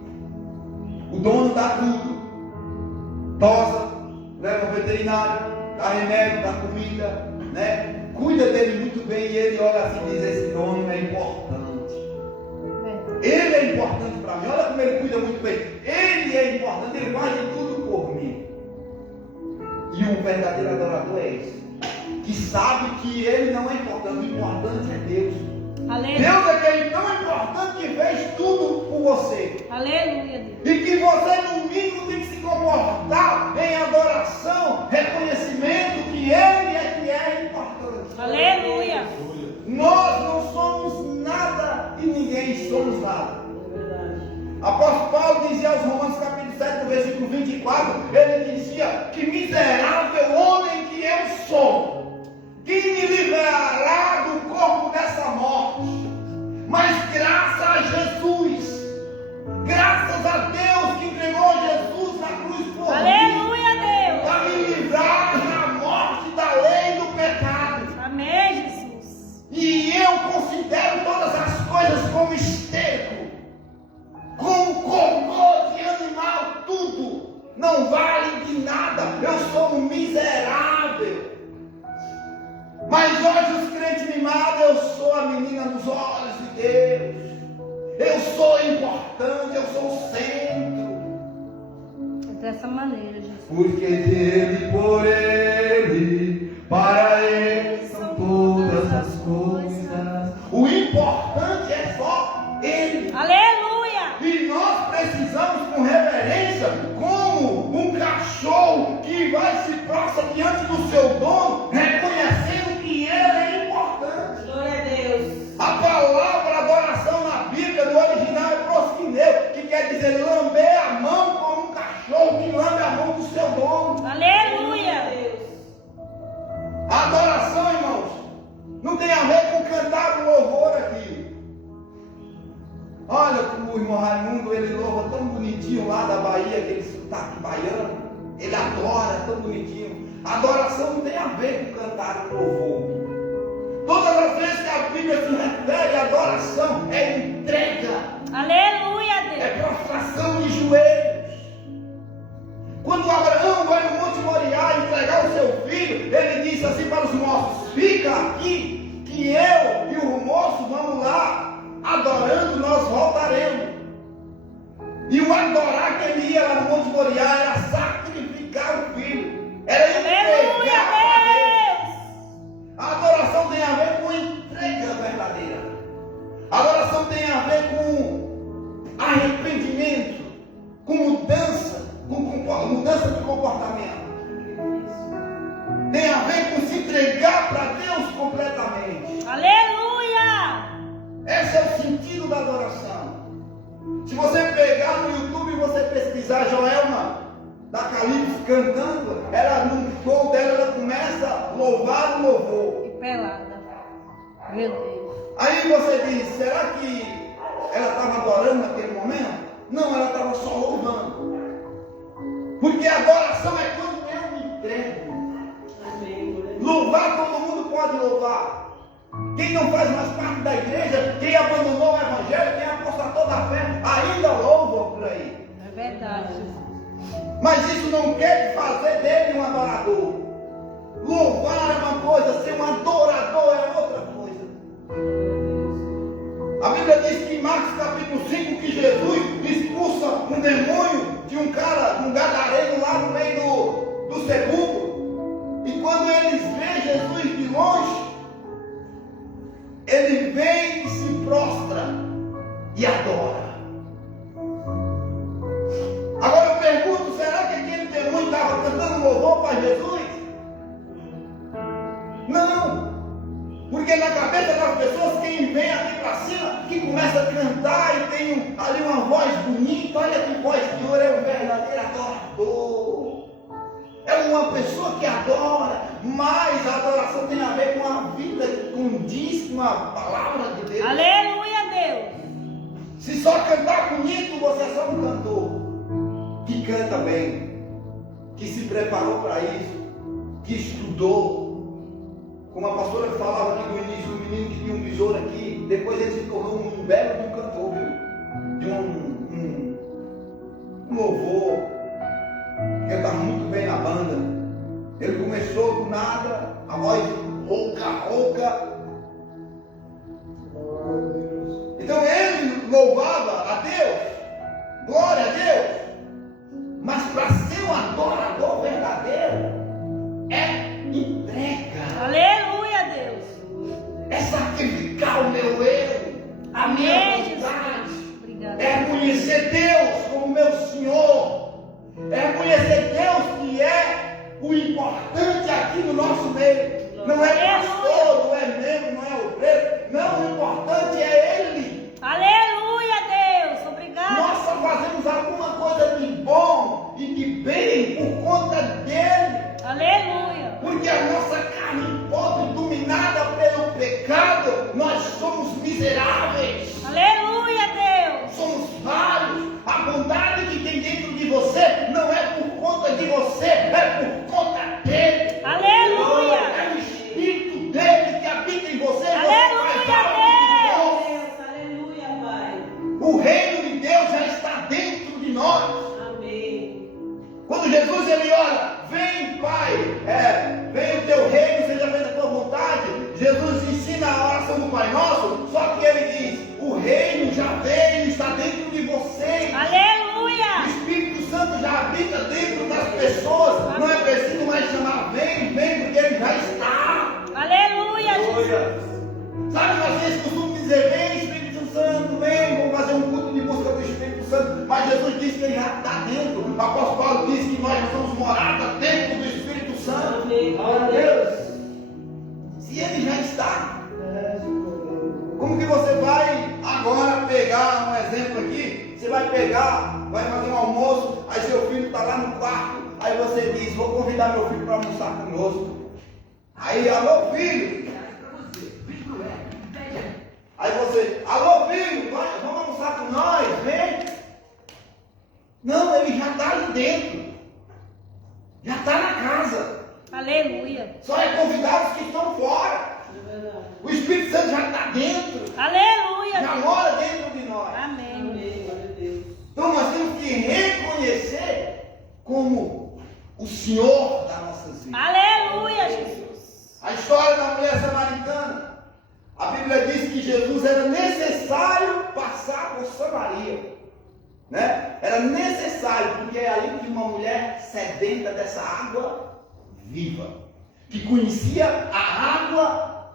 o dono dá tudo. Tosa, leva ao veterinário, dá remédio, dá comida, né? Cuida dele muito bem e ele olha assim e diz, esse dono é importante. Ele é importante para mim, olha como ele cuida muito bem. Ele é importante, ele faz de tudo por mim. E um verdadeiro adorador é esse, que sabe que ele não é importante, o importante é Deus. Aleluia. Deus é aquele tão importante que fez tudo por você. Aleluia, Deus. E que você no mínimo tem que se comportar em adoração, reconhecimento que Ele é que é importante. Aleluia. Nós não somos nada e ninguém somos nada. É verdade. Apóstolo Paulo dizia aos Romanos capítulo 7, versículo 24, ele dizia que miserável homem que eu sou. Quem me livrará do corpo dessa morte? Mas graças a Jesus, graças a Deus que entregou Jesus na cruz por mim, Aleluia, Deus. para me livrar da morte da lei do pecado. Amém, Jesus. E eu considero todas as coisas como esterco, como cocô de animal, tudo não vale de nada. Eu sou um miserável. Mas hoje os crentes mimados, eu sou a menina dos olhos de Deus. Eu sou importante, eu sou o centro. É dessa maneira, Jesus. Porque dele, por ele, para ele são todas as coisas. O importante é só ele. Aleluia. E nós precisamos com reverência, como um cachorro que vai se prostra diante do seu dono, reconhecendo que ele é importante. Glória a Deus. A palavra adoração na Bíblia, no original, é prosquineu, que quer dizer lamber a mão como um cachorro que lambe a mão do seu dono. Aleluia. A adoração, irmãos, não tem a ver com cantar o louvor aqui. Olha como o irmão Raimundo, ele louva tão bonitinho lá da Bahia, aquele sotaque baiano. Ele adora tão bonitinho. A adoração não tem a ver com cantar o louvor. Todas as vezes que a Bíblia se refere à adoração, é entrega. Aleluia, Deus. É prostração de joelhos. Quando Abraão vai no Monte Moriá entregar o seu filho, ele disse assim para os moços: fica aqui, que eu e o moço vamos lá. Adorando, nós voltaremos. E o adorar que ele ia lá no Monte Moriá era sacrificar o filho. Era entregar para Deus. A adoração tem a ver com entrega verdadeira. A adoração tem a ver com arrependimento, com mudança, mudança de comportamento. Tem a ver com se entregar para Deus completamente. Aleluia. Esse é o sentido da adoração. Se você pegar no YouTube e você pesquisar Joelma, da Calypso cantando, ela no show dela, ela começa a louvar o louvor. Que pelada. Meu Deus. Aí você diz, será que ela estava adorando naquele momento? Não, ela estava só louvando. Porque a adoração é quando eu me entrego. Louvar, todo mundo pode louvar. Quem não faz mais parte da igreja, quem abandonou o evangelho, quem apostatou da fé, ainda louva por aí. É verdade. Mas isso não quer fazer dele um adorador. Louvar é uma coisa, ser um adorador é outra coisa. A Bíblia diz que em Marcos capítulo 5 que Jesus expulsa um demônio de um cara, um gadareno lá no meio do sepulcro. E quando eles veem Jesus de longe, ele vem e se prostra e adora. Agora eu pergunto, será que aquele demônio estava cantando louvor para Jesus? Não. Porque na cabeça das pessoas, quem vem aqui para cima, que começa a cantar e tem ali uma voz bonita, olha que voz de ouro, é um verdadeiro adorador. É uma pessoa que adora, mas a adoração tem a ver com a vida que condiz com a palavra de Deus. Aleluia, Deus. Se só cantar bonito, você é só um cantor que canta bem, que se preparou para isso, que estudou. Como a pastora falava aqui no início, o menino que tinha um besouro aqui, depois ele se tornou um belo de um cantor, viu? De um louvor, cantava muito bem na banda. Ele começou do nada, a voz rouca. Então ele louvava a Deus, glória a Deus. Mas para ser um adorador verdadeiro, é entrega. Aleluia, Deus. É sacrificar o meu eu. A minha Amém, vontade. Jesus. Obrigada. É conhecer Deus como meu Senhor. É conhecer Deus que é o importante aqui no nosso meio. Não é pastor, não é membro, não é obreiro. Não, o importante é Ele. Aleluia, Deus. Obrigada. Nós só fazemos alguma coisa de bom e de bem por conta dele. Aleluia. Porque a nossa carne podre, dominada pelo pecado, nós somos miseráveis. Aleluia, Deus. Somos falhos. A bondade que tem dentro de você não é por conta de você, é por conta dele. Aleluia. É o Espírito dele que habita em você. Aleluia, Deus. Aleluia, Pai. O reino de Deus já está dentro de nós. Amém. Quando Jesus ele ora, vem Pai, vem o teu reino, seja feita a tua vontade. Jesus ensina a oração do Pai Nosso, só que ele diz, o reino já veio, está dentro de vocês. Aleluia. O Espírito Santo já habita dentro das pessoas. Não é preciso mais chamar, vem, porque ele já está. Aleluia, Jesus. Sabe, nós vezes costumamos dizer, vem Espírito Santo, vem, vamos fazer um culto de busca do Espírito Santo. Mas Jesus disse que ele já está dentro. O apóstolo Paulo disse que nós somos morada dentro do Espírito Santo. Amém. Glória a Deus. Se ele já está, como que você vai agora pegar um exemplo aqui? Você vai pegar, vai fazer um almoço, aí seu filho está lá no quarto, aí você diz, vou convidar meu filho para almoçar conosco. Aí, alô filho. Aí você, alô filho, vamos almoçar com nós, vem. Não, ele já está ali dentro. Já está na casa. Aleluia. Só é convidar os que estão fora. É verdade. O Espírito Santo já está dentro. Aleluia. Já mora dentro de nós. Amém. Amém. Glória a Deus. Então nós temos que reconhecer como o Senhor das nossas vidas. Aleluia, Jesus. A história da mulher samaritana. A Bíblia diz que Jesus era necessário passar por Samaria. Né? Era necessário, porque ali tinha uma mulher sedenta dessa água viva, que conhecia a água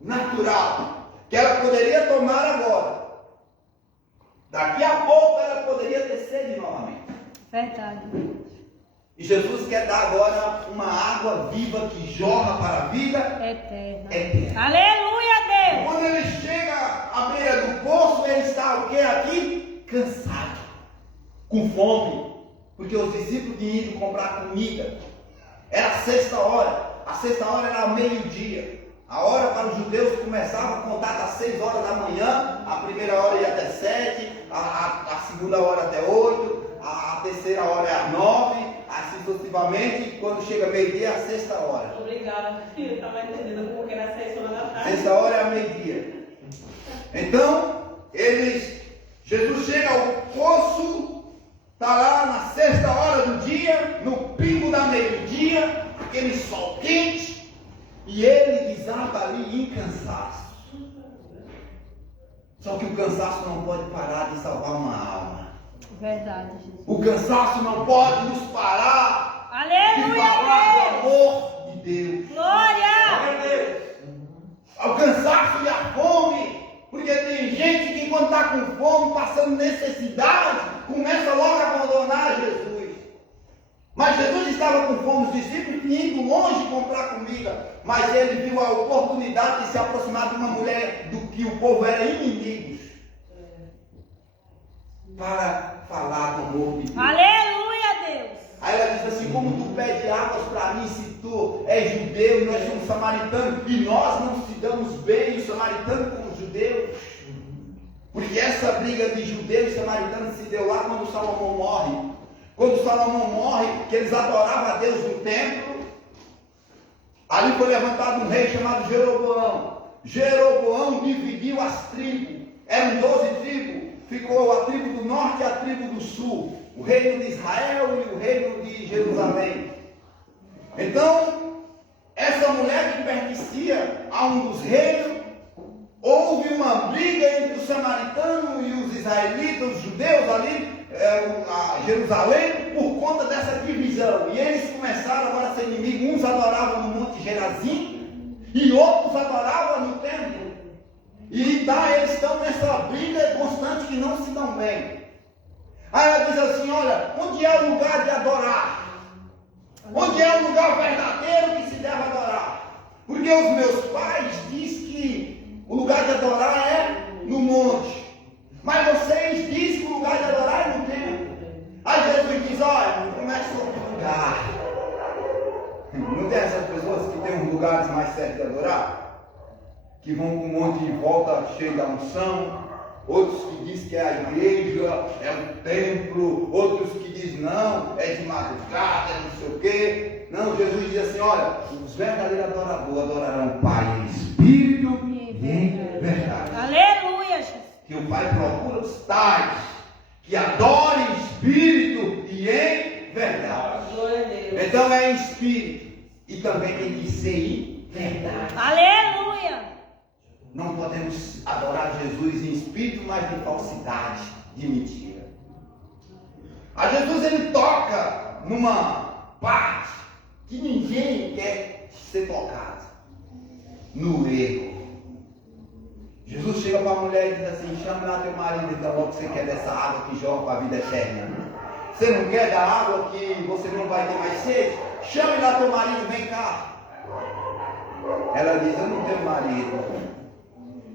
natural, que ela poderia tomar agora. Daqui a pouco ela poderia ter sede novamente. Verdade. E Jesus quer dar agora uma água viva que jorra para a vida Eterna. Aleluia, Deus. Quando ele chega à beira do poço, ele está o que aqui? Cansado, com fome. porque os discípulos tinham ido comprar comida. Era a sexta hora. A sexta hora era ao meio-dia. A hora para os judeus começava a contar das 6 horas da manhã, a primeira hora ia até 7, a segunda hora até 8, a terceira hora é às 9, assim sucessivamente, e quando chega meio-dia é a sexta hora. Obrigada, eu estava entendendo como que era 6 horas da tarde. Sexta hora é a meio-dia. Então, Jesus chega ao poço, está lá na sexta hora do dia, no pingo da meio-dia, aquele sol quente, e ele desaba ali em cansaço. Só que o cansaço não pode parar de salvar uma alma. Verdade, Jesus. O cansaço não pode nos parar de Aleluia, falar Deus. do amor de Deus. Glória. O cansaço e a fome. Porque tem gente que quando está com fome, passando necessidade, começa logo a abandonar Jesus. Mas Jesus estava com fome, os discípulos tinham ido longe comprar comida, mas ele viu a oportunidade de se aproximar de uma mulher do que o povo era inimigos, para falar do amor de Deus. Aleluia, Deus. Aí ela diz assim: como tu pede águas para mim, se tu és judeu e nós somos samaritanos, e nós não se damos bem, os samaritanos com os judeus? Porque essa briga de judeus e samaritanos se deu lá quando Salomão morre. Quando Salomão morre, que eles adoravam a Deus no templo, ali foi levantado um rei chamado Jeroboão. Jeroboão dividiu as tribos, eram 12 tribos, ficou a tribo do norte e a tribo do sul, o reino de Israel e o reino de Jerusalém. Então, essa mulher que pertencia a um dos reinos, houve uma briga entre os samaritanos e os israelitas, os judeus ali, a Jerusalém, por conta dessa divisão. E eles começaram agora a ser inimigos. Uns adoravam no Monte Gerazim e outros adoravam no templo. E eles estão nessa briga constante que não se dão bem. Aí ela diz assim: olha, onde é o lugar de adorar? Onde é o lugar verdadeiro que se deve adorar? Porque os meus pais dizem que o lugar de adorar é no monte. Mas vocês dizem que o lugar de adorar é no templo. Aí Jesus diz: olha, começa outro lugar. Não tem essas pessoas que têm uns lugares mais certos de adorar? Que vão com um monte de volta cheio da unção. Outros que dizem que é a igreja, é o templo. Outros que dizem não, é de madrugada, é não sei o quê. Não, Jesus diz assim: olha, os verdadeiros adoradores adorarão o Pai em espírito e em verdade. Aleluia, Jesus. Que o Pai procura os tais que adorem em espírito e em verdade. Glória a Deus. Então é em espírito e também tem que ser em verdade. Aleluia. Não podemos adorar Jesus em espírito, mas de falsidade, de mentira. A Jesus ele toca numa parte que ninguém quer ser tocado, no erro. Jesus chega para a mulher e diz assim: chame lá teu marido, então, logo que você quer dessa água que jorra para a vida eterna. Você não quer da água que você não vai ter mais sede? Chame lá teu marido, vem cá. Ela diz: eu não tenho marido.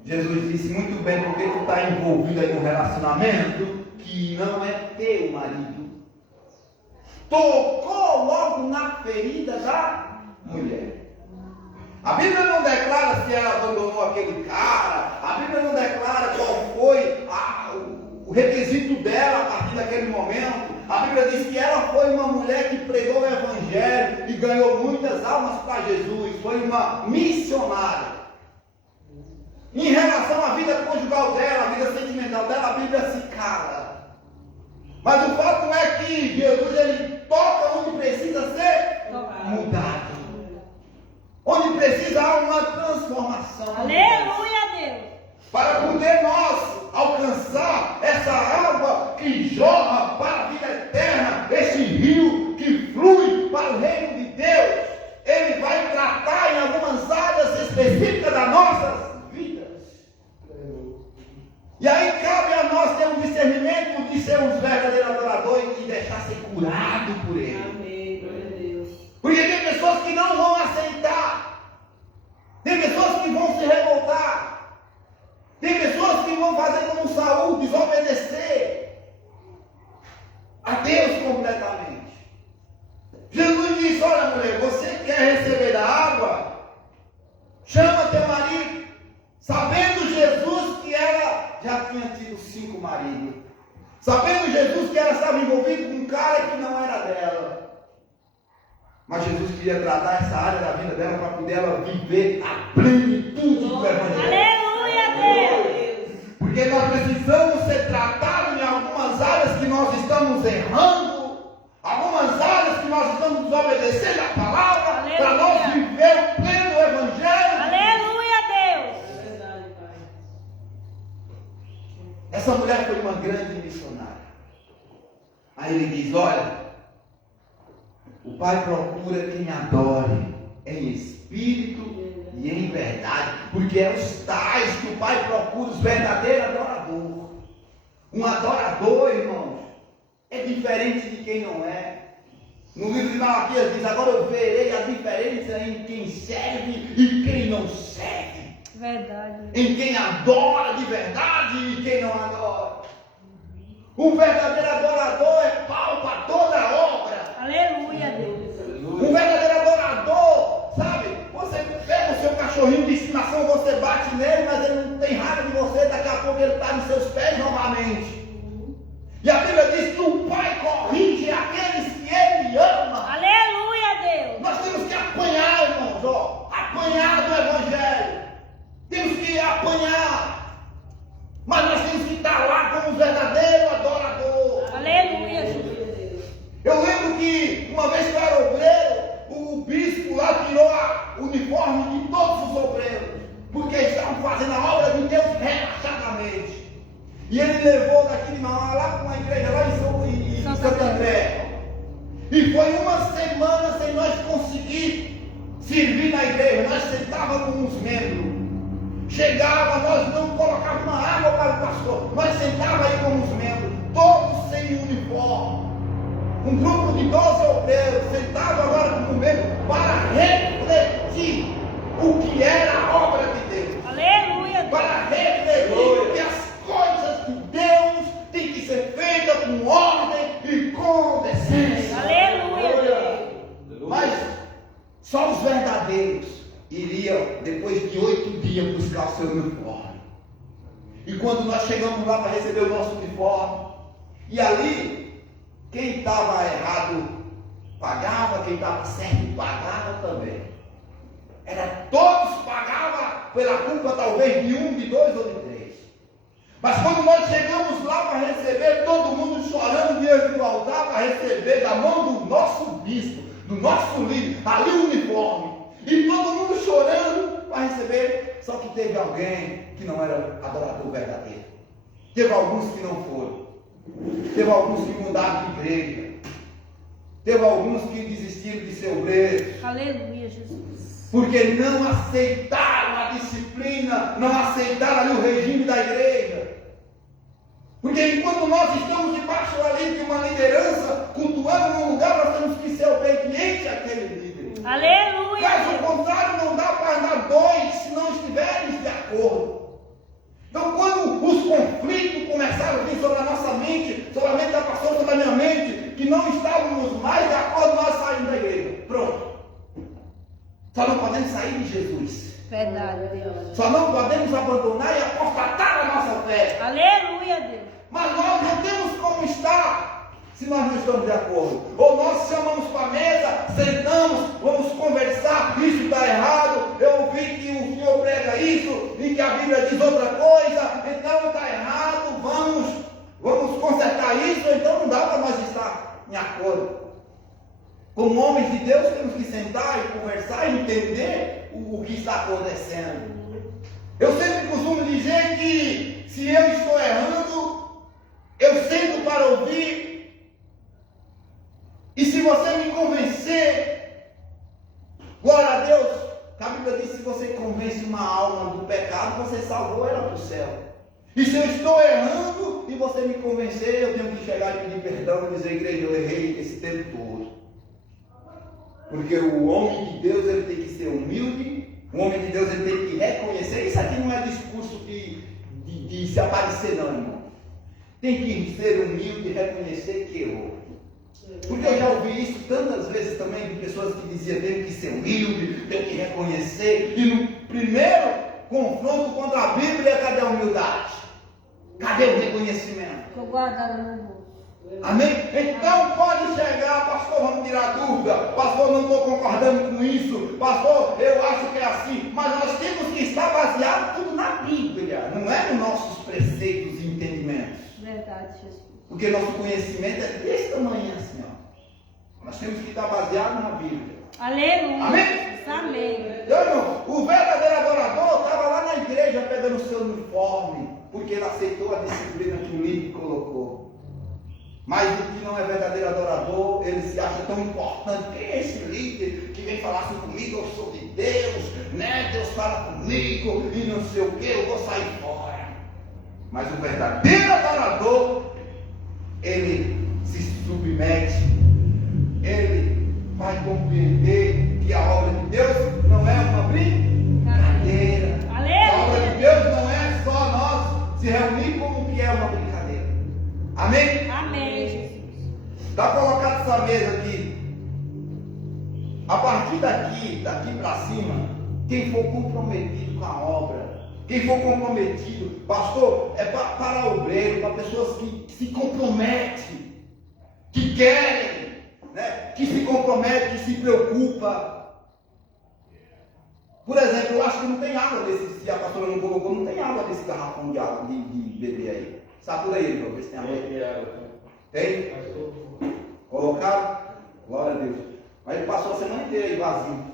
Jesus disse: muito bem, porque tu está envolvido aí num relacionamento que não é teu marido. Tocou logo na ferida da mulher. A Bíblia não declara se ela abandonou aquele cara. A Bíblia não declara qual foi o requisito dela a partir daquele momento. A Bíblia diz que ela foi uma mulher que pregou o Evangelho e ganhou muitas almas para Jesus. Foi uma missionária. Em relação à vida conjugal dela, a vida sentimental dela, a Bíblia se cala. Mas o fato é que Jesus ele toca onde precisa ser mudado. Onde precisa haver uma transformação. Aleluia, Deus. Para poder nós alcançar essa água que jorra para a vida eterna, esse rio que flui para o reino de Deus, ele vai tratar em algumas áreas específicas das nossas vidas. E aí cabe a nós ter um discernimento de sermos verdadeiros adoradores e deixar ser curado por ele. Amém, glória a Deus. Porque tem pessoas que não vão aceitar. Tem pessoas que vão se revoltar. Tem pessoas que vão fazer como Saul, desobedecer a Deus completamente. Sabendo Jesus que ela já tinha tido 5 maridos. Sabendo Jesus que ela estava envolvida com um cara que não era dela. Mas Jesus queria tratar essa área da vida dela para poder ela viver a plenitude do Evangelho. Aleluia, Deus. Porque nós precisamos ser tratados em algumas áreas que nós estamos errando, algumas áreas que nós estamos desobedecendo a palavra, Aleluia. para nós viver o pleno Evangelho. Aleluia, Deus. É verdade, Pai. Essa mulher foi uma grande missionária. Aí ele diz: olha, o Pai procura quem adore em espírito e em verdade, porque é os tais que o Pai procura, os verdadeiros adoradores. Um adorador, irmãos, é diferente de quem não é. No livro de Malaquias diz: agora eu verei a diferença em quem serve e quem não serve, Verdade. em quem adora de verdade e quem não adora. Um verdadeiro adorador é pau para toda a obra. Aleluia, Deus. Um verdadeiro adorador, sabe? Você pega o seu cachorrinho de estimação, você bate nele, mas ele não tem raiva de você, daqui a pouco ele está nos seus pés novamente. E a Bíblia diz que o Pai corrige aqueles que Ele ama. Aleluia, Deus. Nós temos que apanhar, irmãos, ó, apanhar do Evangelho. Temos que apanhar, mas nós temos que estar lá como um verdadeiro adorador. Aleluia, Jesus. Eu lembro que uma vez que eu era obreiro, o bispo lá tirou o uniforme de todos os obreiros, porque estavam fazendo a obra de Deus relaxadamente. E ele levou daqui de Mauá lá para uma igreja lá em Santo André. E foi uma semana sem nós conseguir servir na igreja. Nós sentávamos com os membros. Chegava, nós não colocávamos uma água para o pastor. Nós sentávamos aí com os membros, todos sem uniforme. Um grupo de 12 obreiros sentados agora como membro para refletir o que era a obra de Deus. Aleluia, Deus. Para refletir que as coisas de Deus têm que ser feitas com ordem e com decência. Aleluia, Deus. Mas só os verdadeiros iriam, depois de 8 dias, buscar o seu uniforme. E quando nós chegamos lá para receber o nosso uniforme, e ali, quem estava errado pagava, quem estava certo pagava também. Todos pagavam pela culpa talvez de 1, de 2 ou de 3. Mas quando nós chegamos lá para receber, todo mundo chorando diante do altar para receber da mão do nosso bispo, do nosso líder, ali o uniforme. E todo mundo chorando para receber. Só que teve alguém que não era adorador verdadeiro. Teve alguns que não foram. Teve alguns que mudaram de igreja. Teve alguns que desistiram de ser obreiros. Aleluia, Jesus. Porque não aceitaram a disciplina, não aceitaram ali o regime da igreja. Porque enquanto nós estamos debaixo ali de uma liderança, cultuando um lugar, nós temos que ser obedientes àquele líder. Aleluia. Caso contrário, não dá para andar dois se não estiverem de acordo. Então, quando os conflitos começaram a vir sobre a nossa mente, sobre a mente da pastora, sobre a minha mente, que não estávamos mais de acordo, nós saímos da igreja. Pronto. Só não podemos sair de Jesus. Verdade, Deus. Só não podemos abandonar e apostatar a nossa fé. Aleluia, Deus. Mas nós não temos como estar se nós não estamos de acordo. Ou nós chamamos para a mesa, sentamos, vamos conversar, isso está errado, eu ouvi que o senhor prega isso, e que a Bíblia diz outra coisa, então está errado, vamos consertar isso, então não dá para nós estar em acordo. Como homens de Deus, temos que sentar e conversar e entender o que está acontecendo. Eu sempre costumo dizer que se eu estou errando, eu sento para ouvir. E se você me convencer, glória a Deus, a Bíblia diz que se você convence uma alma do pecado, você salvou ela para o céu. E se eu estou errando e você me convencer, eu tenho que chegar e pedir perdão e dizer: igreja, eu errei esse tempo todo. Porque o homem de Deus, ele tem que ser humilde, o homem de Deus, ele tem que reconhecer. Isso aqui não é discurso de se aparecer, não, irmão. Tem que ser humilde e reconhecer que errou. Porque eu já ouvi isso tantas vezes também de pessoas que diziam: tem que ser humilde, tem que reconhecer. E no primeiro confronto contra a Bíblia, cadê a humildade? Cadê o reconhecimento? Estou guardada no bolso. Amém? Então pode chegar, pastor, vamos tirar dúvida. Pastor, não estou concordando com isso. Pastor, eu acho que é assim. Mas nós temos que estar baseado tudo na Bíblia, não é nos nossos preceitos e entendimentos. Verdade, Jesus. Porque nosso conhecimento é desse tamanho assim, ó. Nós temos que estar baseado na Bíblia. Aleluia. Amém? Jesus. Amém. Meu irmão, o verdadeiro adorador estava lá na igreja pegando o seu uniforme, porque ele aceitou a disciplina que o líder colocou. Mas o que não é verdadeiro adorador, ele se acha tão importante. Quem é esse líder que vem falar assim comigo? Eu sou de Deus, né? Deus fala comigo e não sei o que, eu vou sair fora. Mas o verdadeiro adorador, ele se submete, ele vai compreender que a obra de Deus não é uma brincadeira. A obra de Deus não é só nós se reunir como que é uma brincadeira. Amém? Amém, Jesus. Está colocado essa mesa aqui. A partir daqui para cima, quem for comprometido com a obra, quem for comprometido, pastor, é para obreiro, para pessoas que se comprometem, que querem, né? Que se comprometem, que se preocupam. Por exemplo, eu acho que não tem água desse, se a pastora não colocou, não tem água desse garrafão de água de beber aí. Satura aí, para ver se tem água. Tem? Colocaram? Glória a Deus. Mas ele passou a semana inteira aí vazio.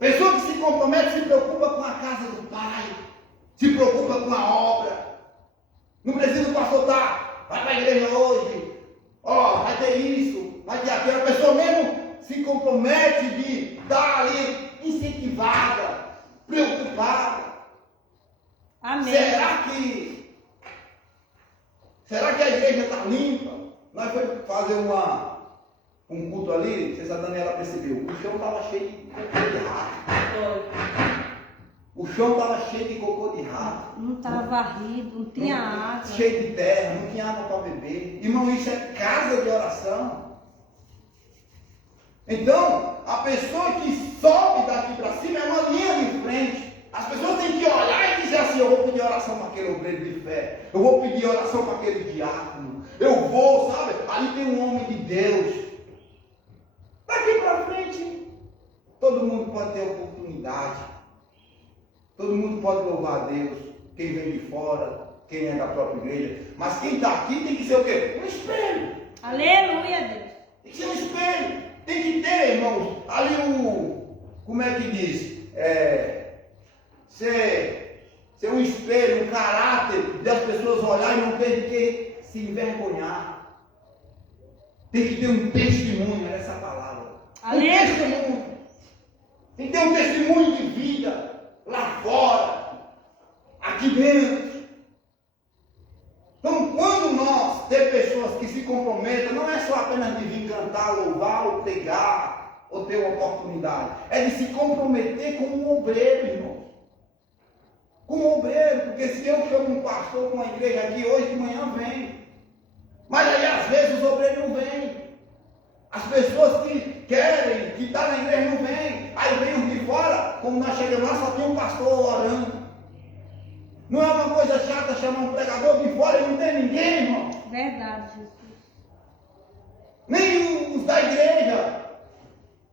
Pessoa que se compromete, se preocupa com a casa do Pai, se preocupa com a obra. Não precisa o pastor estar, vai para a igreja hoje, ó, vai ter isso, vai ter aquilo. A pessoa mesmo se compromete de estar ali incentivada, preocupada. Amém. Será que a igreja está limpa? Nós fomos fazer um culto ali, não sei se a Daniela percebeu, o chão estava cheio de cocô de rato. O chão estava cheio de cocô de rato. Não estava varrido, não tinha água. Cheio de terra, não tinha água para beber. Irmão, isso é casa de oração. Então, a pessoa que sobe daqui para cima é uma linha de frente. As pessoas têm que olhar e dizer assim: eu vou pedir oração para aquele obreiro de fé, eu vou pedir oração para aquele diácono, eu vou, sabe? Ali tem um homem de Deus. Daqui para frente, todo mundo pode ter oportunidade, todo mundo pode louvar a Deus, quem vem de fora, quem é da própria igreja, mas quem está aqui tem que ser o quê? Um espelho. Aleluia, Deus. Tem que ser um espelho, tem que ter, irmãos, ali como é que diz? Ser um espelho, um caráter das pessoas olharem e não ter de que se envergonhar. Tem que ter um testemunho, é essa palavra. Aleluia. Um testemunho. Tem que ter um testemunho de vida lá fora, aqui dentro. Então, quando nós temos pessoas que se comprometem, não é só apenas de vir cantar, louvar ou pregar, ou ter uma oportunidade. É de se comprometer com um obreiro, irmão. Com um obreiro, porque se eu chamo um pastor com uma igreja aqui, hoje de manhã vem. Mas aí às vezes os obreiros não vêm. As pessoas que querem, que estão na igreja não vêm. Aí vem os de fora, como nós chegamos lá, só tem um pastor orando. Não é uma coisa chata chamar um pregador de fora e não tem ninguém, irmão. Verdade, Jesus. Nem os da igreja,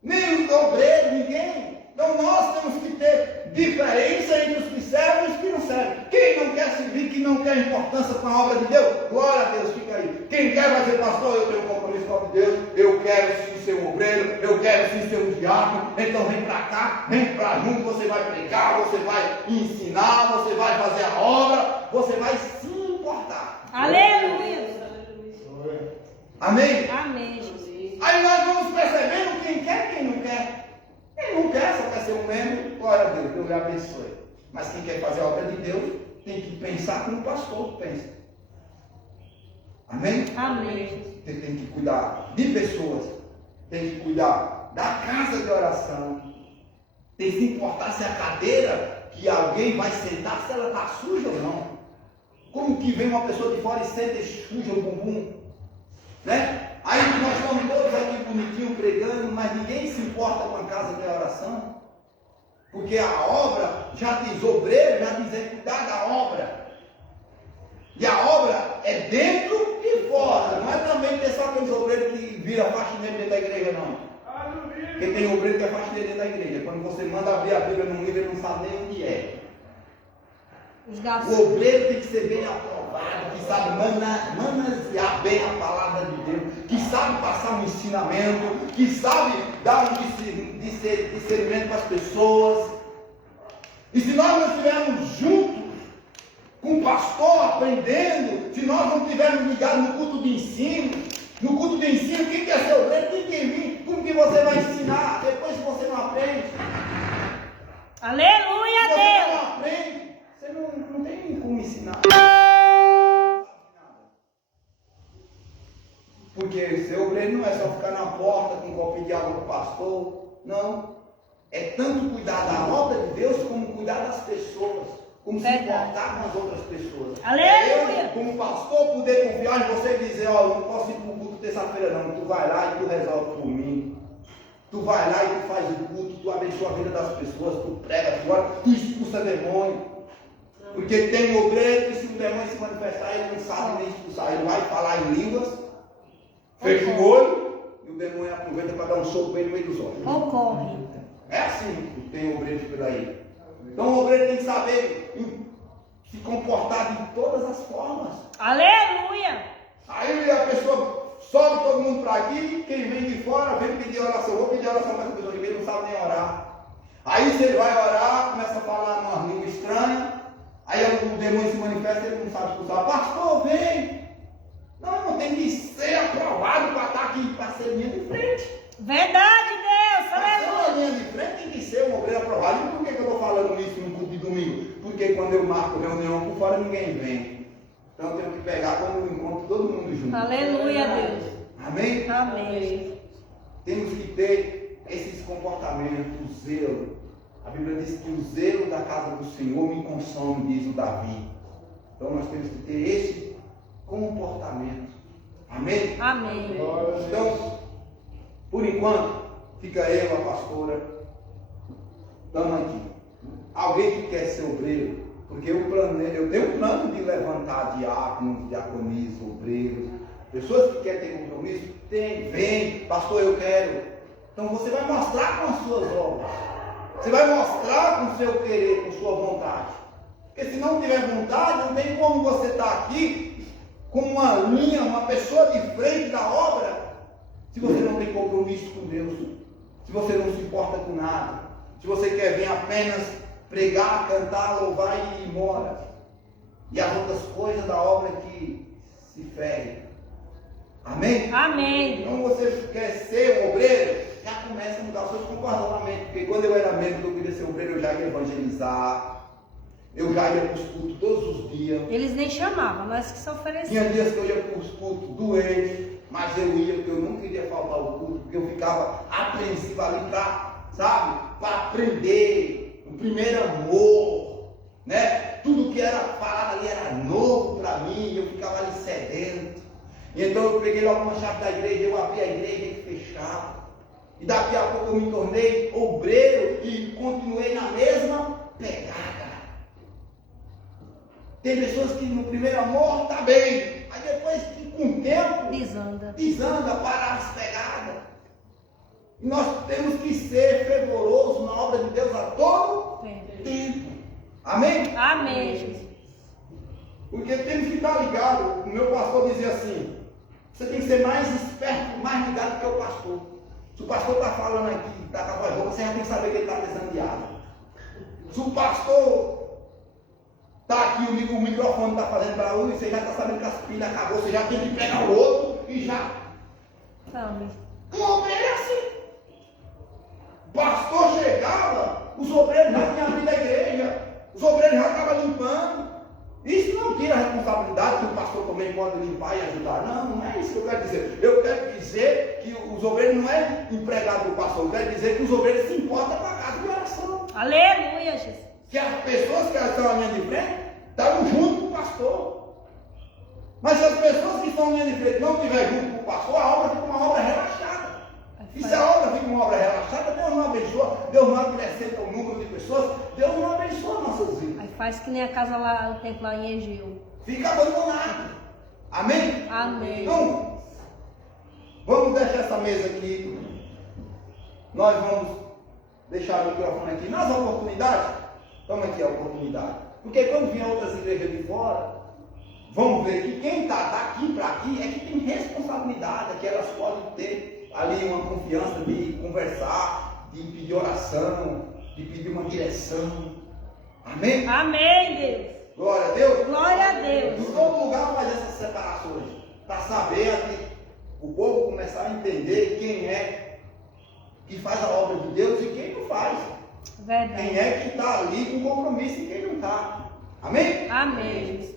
nem os obreiros, ninguém. Então nós temos que ter diferença entre os que servem e os que não servem. Quem não quer servir, que não quer importância com a obra de Deus, glória a Deus, fica aí. Quem quer fazer pastor, eu tenho um compromisso com a obra de Deus, eu quero sim ser um obreiro, eu quero sim ser um diácono, então vem para cá, vem para junto, você vai pregar, você vai ensinar, você vai fazer a obra, você vai se importar. Aleluia. Amém? Amém, Jesus. Aí nós vamos percebendo quem quer e quem não quer. Quem não quer, só quer ser um membro, glória a Deus, Deus lhe abençoe. Mas quem quer fazer a obra de Deus, tem que pensar como o pastor pensa. Amém? Amém, Jesus. Você tem que cuidar de pessoas, tem que cuidar da casa de oração, tem que se importar se a cadeira que alguém vai sentar, se ela está suja ou não. Como que vem uma pessoa de fora e senta e suja o bumbum? Né? Aí nós estamos todos aqui bonitinhos pregando, mas ninguém se importa com a casa de oração. Porque a obra já diz, obreiro já diz cuidar da obra. E a obra é dentro e fora. Não é também ter só aqueles obreiros que viram faxineiro dentro da igreja, não. Porque tem obreiro que é faxineiro dentro da igreja. Quando você manda abrir a Bíblia num livro, ele não sabe nem o que é. O obreiro tem que ser bem aprovado, que sabe manusear bem a palavra de Deus, que sabe passar um ensinamento, que sabe dar um discernimento para as pessoas. E se nós não estivermos juntos com o pastor aprendendo, se nós não estivermos ligados no culto de ensino, quem quer ser obreiro tem que vir. Como que você vai ensinar depois que você não aprende? Aleluia, Se você Deus! não aprende, você não tem como ensinar. Porque ser obreiro não é só ficar na porta com um copinho de água para o pastor. Não. É tanto cuidar da obra de Deus como cuidar das pessoas. Como se importar com as outras pessoas. Aleluia! Eu, como pastor, poder confiar em você e dizer, ó, eu não posso ir para o culto terça-feira não. Tu vai lá e tu resolve por mim. Tu vai lá e tu faz o culto, tu abençoa a vida das pessoas, tu prega fora, tu expulsa demônio. Porque tem obreiro que se o demônio se manifestar, ele não sabe nem expulsar. Ele vai falar em línguas, fecha o olho, e o demônio aproveita para dar um soco bem no meio dos olhos. Ocorre. É assim que tem obreiros por aí. Então o obreiro tem que saber se comportar de todas as formas. Aleluia! Aí a pessoa sobe todo mundo para aqui, quem vem de fora vem pedir oração. Vou pedir oração para essa pessoa que não sabe nem orar. Aí se ele vai orar, começa a falar numa língua estranha, aí o demônio se manifesta e ele não sabe expulsar. Pastor, vem! Não tem que ser aprovado para estar aqui, para ser linha de frente. Verdade, Deus! Para ser Aleluia! uma linha de frente tem que ser um obreiro aprovado. E por que eu estou falando isso no culto de domingo? Porque quando eu marco reunião por fora, ninguém vem. Então eu tenho que pegar quando eu encontro todo mundo junto. Aleluia, Deus! Amém? Amém. Temos que ter esses comportamentos, o zelo. A Bíblia diz que o zelo da casa do Senhor me consome, diz o Davi. Então nós temos que ter esse comportamento. Amém? Amém. Então, por enquanto, fica eu, a pastora, estamos aqui. Alguém que quer ser obreiro, porque eu tenho um plano de levantar diáconos, diaconisas, obreiros, pessoas que querem ter compromisso, vem, pastor, eu quero. Então você vai mostrar com as suas obras, você vai mostrar com o seu querer, com sua vontade. Porque se não tiver vontade, não tem como você estar aqui com uma linha, uma pessoa de frente da obra, se você não tem compromisso com Deus, se você não se importa com nada, se você quer vir apenas pregar, cantar, louvar e ir embora, e as outras coisas da obra que se ferem. Amém? Amém. Então você quer ser um obreiro, já começa a mudar os seus comportamentos, porque quando eu era membro, eu queria ser obreiro, eu já ia evangelizar, eu já ia para os cultos todos os dias. Eles nem chamavam, nós que se ofereciam. Tinha dias que eu ia para os cultos doente, mas eu ia porque eu não queria faltar o culto, porque eu ficava apreensivo ali para aprender o primeiro amor, né? Tudo que era falado ali era novo para mim, eu ficava ali sedento. E então eu peguei logo uma chave da igreja, eu abri a igreja e fechava. E daqui a pouco eu me tornei obreiro e continuei na mesma pegada. Tem pessoas que no primeiro amor está bem, aí depois com o tempo desanda para as pegadas. E nós temos que ser fervorosos na obra de Deus a todo tempo. Amém? Amém, Jesus. Porque temos que estar ligado. O meu pastor dizia assim: você tem que ser mais esperto, mais ligado que o pastor. Se o pastor está falando aqui, está com a voz rouca, você já tem que saber que ele está precisando de água. Se o pastor está aqui, o microfone está fazendo barulho, você já está sabendo que as pilhas acabou, você já tem que pegar o outro e já. Um obreiro é assim. O pastor chegava, os obreiros já tinham abrido a igreja, os obreiros já estavam limpando. Isso não tira a responsabilidade que o pastor também pode limpar e ajudar. Não é isso que eu quero dizer. Eu quero dizer que os obreiros não é empregado do pastor. Eu quero dizer que os obreiros se importam com a casa de oração. Aleluia, Jesus. Que as pessoas que estão na linha de frente estão junto com o pastor. Mas se as pessoas que estão na linha de frente não estiverem junto com o pastor, a obra fica uma obra relaxada. E se a obra fica uma obra relaxada, Deus não abençoa, Deus não acrescenta o número de pessoas, Deus não abençoa nossas vidas. Aí faz que nem a casa lá, o templo lá em Egeu. Fica abandonado. Amém? Amém. Então, vamos deixar essa mesa aqui. Nós vamos deixar o microfone aqui. Nas oportunidades, toma aqui a oportunidade. Porque quando vier outras igrejas de fora, vamos ver que quem está daqui para aqui é que tem responsabilidade, é que elas podem ter ali uma confiança de conversar, de pedir oração, de pedir uma direção. Amém? Amém, Deus. Glória a Deus. Glória a Deus. Em todo lugar faz essas separações, para saber o povo começar a entender quem é que faz a obra de Deus e quem não faz. Verdade. Quem é que está ali com compromisso e quem não está. Amém? Amém.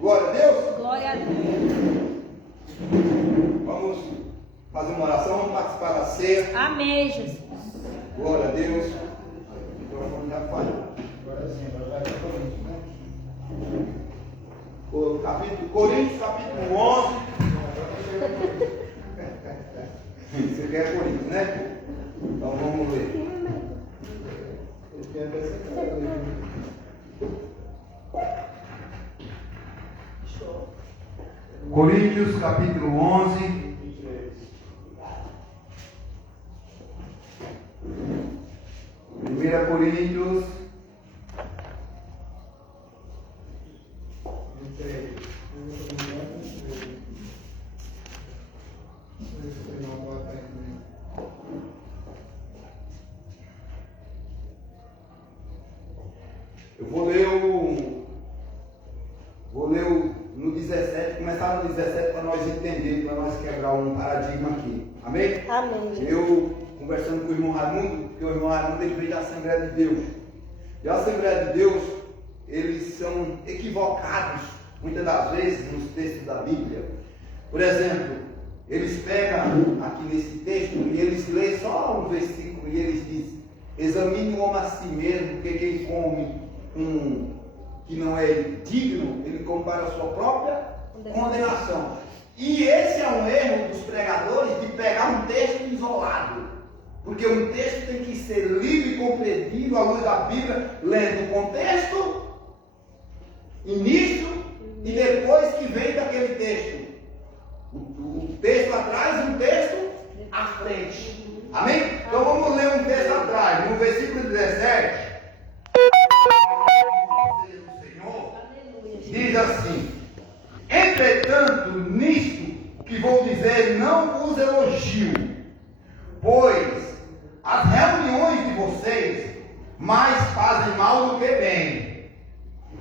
Glória a Deus. Glória a Deus. Vamos fazer uma oração, vamos participar da ceia. Amém, Jesus. Glória a Deus. O microfone já falha. Agora sim, agora vai para o Corinthians, né? Coríntios, capítulo 11. Você quer Coríntios, né? Então vamos ler. Ele tem até secado aí. Coríntios capítulo 11. Primeira Coríntios. Eu vou ler no 17, começar no 17 para nós entendermos, para nós quebrar um paradigma aqui. Amém? Amém. Eu, conversando com o irmão Raimundo, porque o irmão Raimundo ele veio da Assembleia de Deus. E a Assembleia de Deus, eles são equivocados, muitas das vezes, nos textos da Bíblia. Por exemplo, eles pegam aqui nesse texto e eles lêem só um versículo e eles dizem: examine o homem a si mesmo, porque quem come que não é digno, ele come para a sua própria condenação. E esse é um erro dos pregadores de pegar um texto isolado. Porque um texto tem que ser lido e compreendido à luz da Bíblia, lendo o contexto, início e depois que vem daquele texto. O texto atrás e o texto à frente. Amém? Então vamos ler um texto atrás, no versículo 17. Diz assim: entretanto, nisto que vou dizer não vos elogio, pois as reuniões de vocês mais fazem mal do que bem.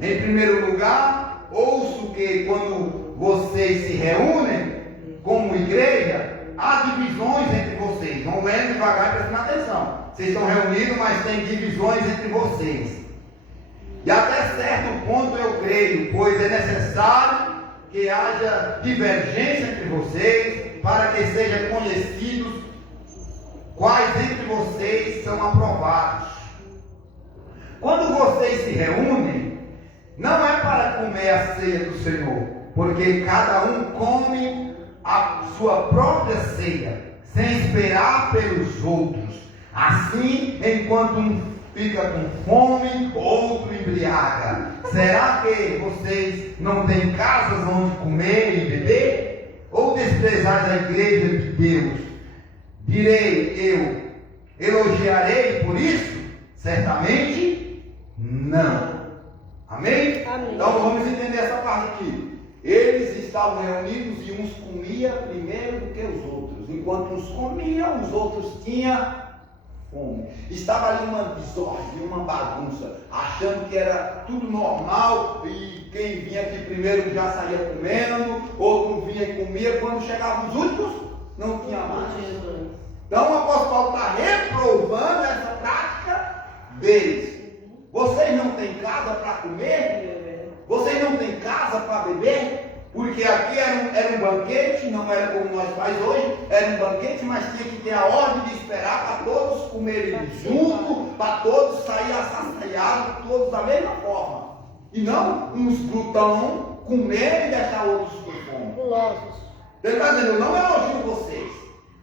Em primeiro lugar, ouço que quando vocês se reúnem como igreja, há divisões entre vocês. Vão lendo devagar e prestando atenção. Vocês estão reunidos, mas tem divisões entre vocês. E até certo ponto eu creio, pois é necessário que haja divergência entre vocês, para que sejam conhecidos quais entre vocês são aprovados. Quando vocês se reúnem, não é para comer a ceia do Senhor, porque cada um come a sua própria ceia, sem esperar pelos outros. Assim, enquanto um fica com fome, outro embriaga. Será que vocês não têm casas onde comer e beber? Ou desprezais a igreja de Deus? Direi eu, elogiarei por isso? Certamente não. Amém? Amém. Então vamos entender essa parte aqui. Eles estavam reunidos e uns comiam primeiro do que os outros. Enquanto uns comiam, os outros tinham fome. Estava ali uma desordem, uma bagunça, achando que era tudo normal e quem vinha aqui primeiro já saía comendo, outro vinha e comia, quando chegavam os últimos, não tinha mais. Então o apóstolo Paulo está reprovando essa prática deles. Vocês não têm casa para comer? Vocês não têm casa para beber? Porque aqui era um banquete, não era como nós faz hoje, era um banquete, mas tinha que ter a ordem de esperar para todos comerem junto, para todos saírem assastiados, todos da mesma forma. E não uns glutão comer e deixar outros com fome. Gulosos. Ele está dizendo: eu não elogio vocês,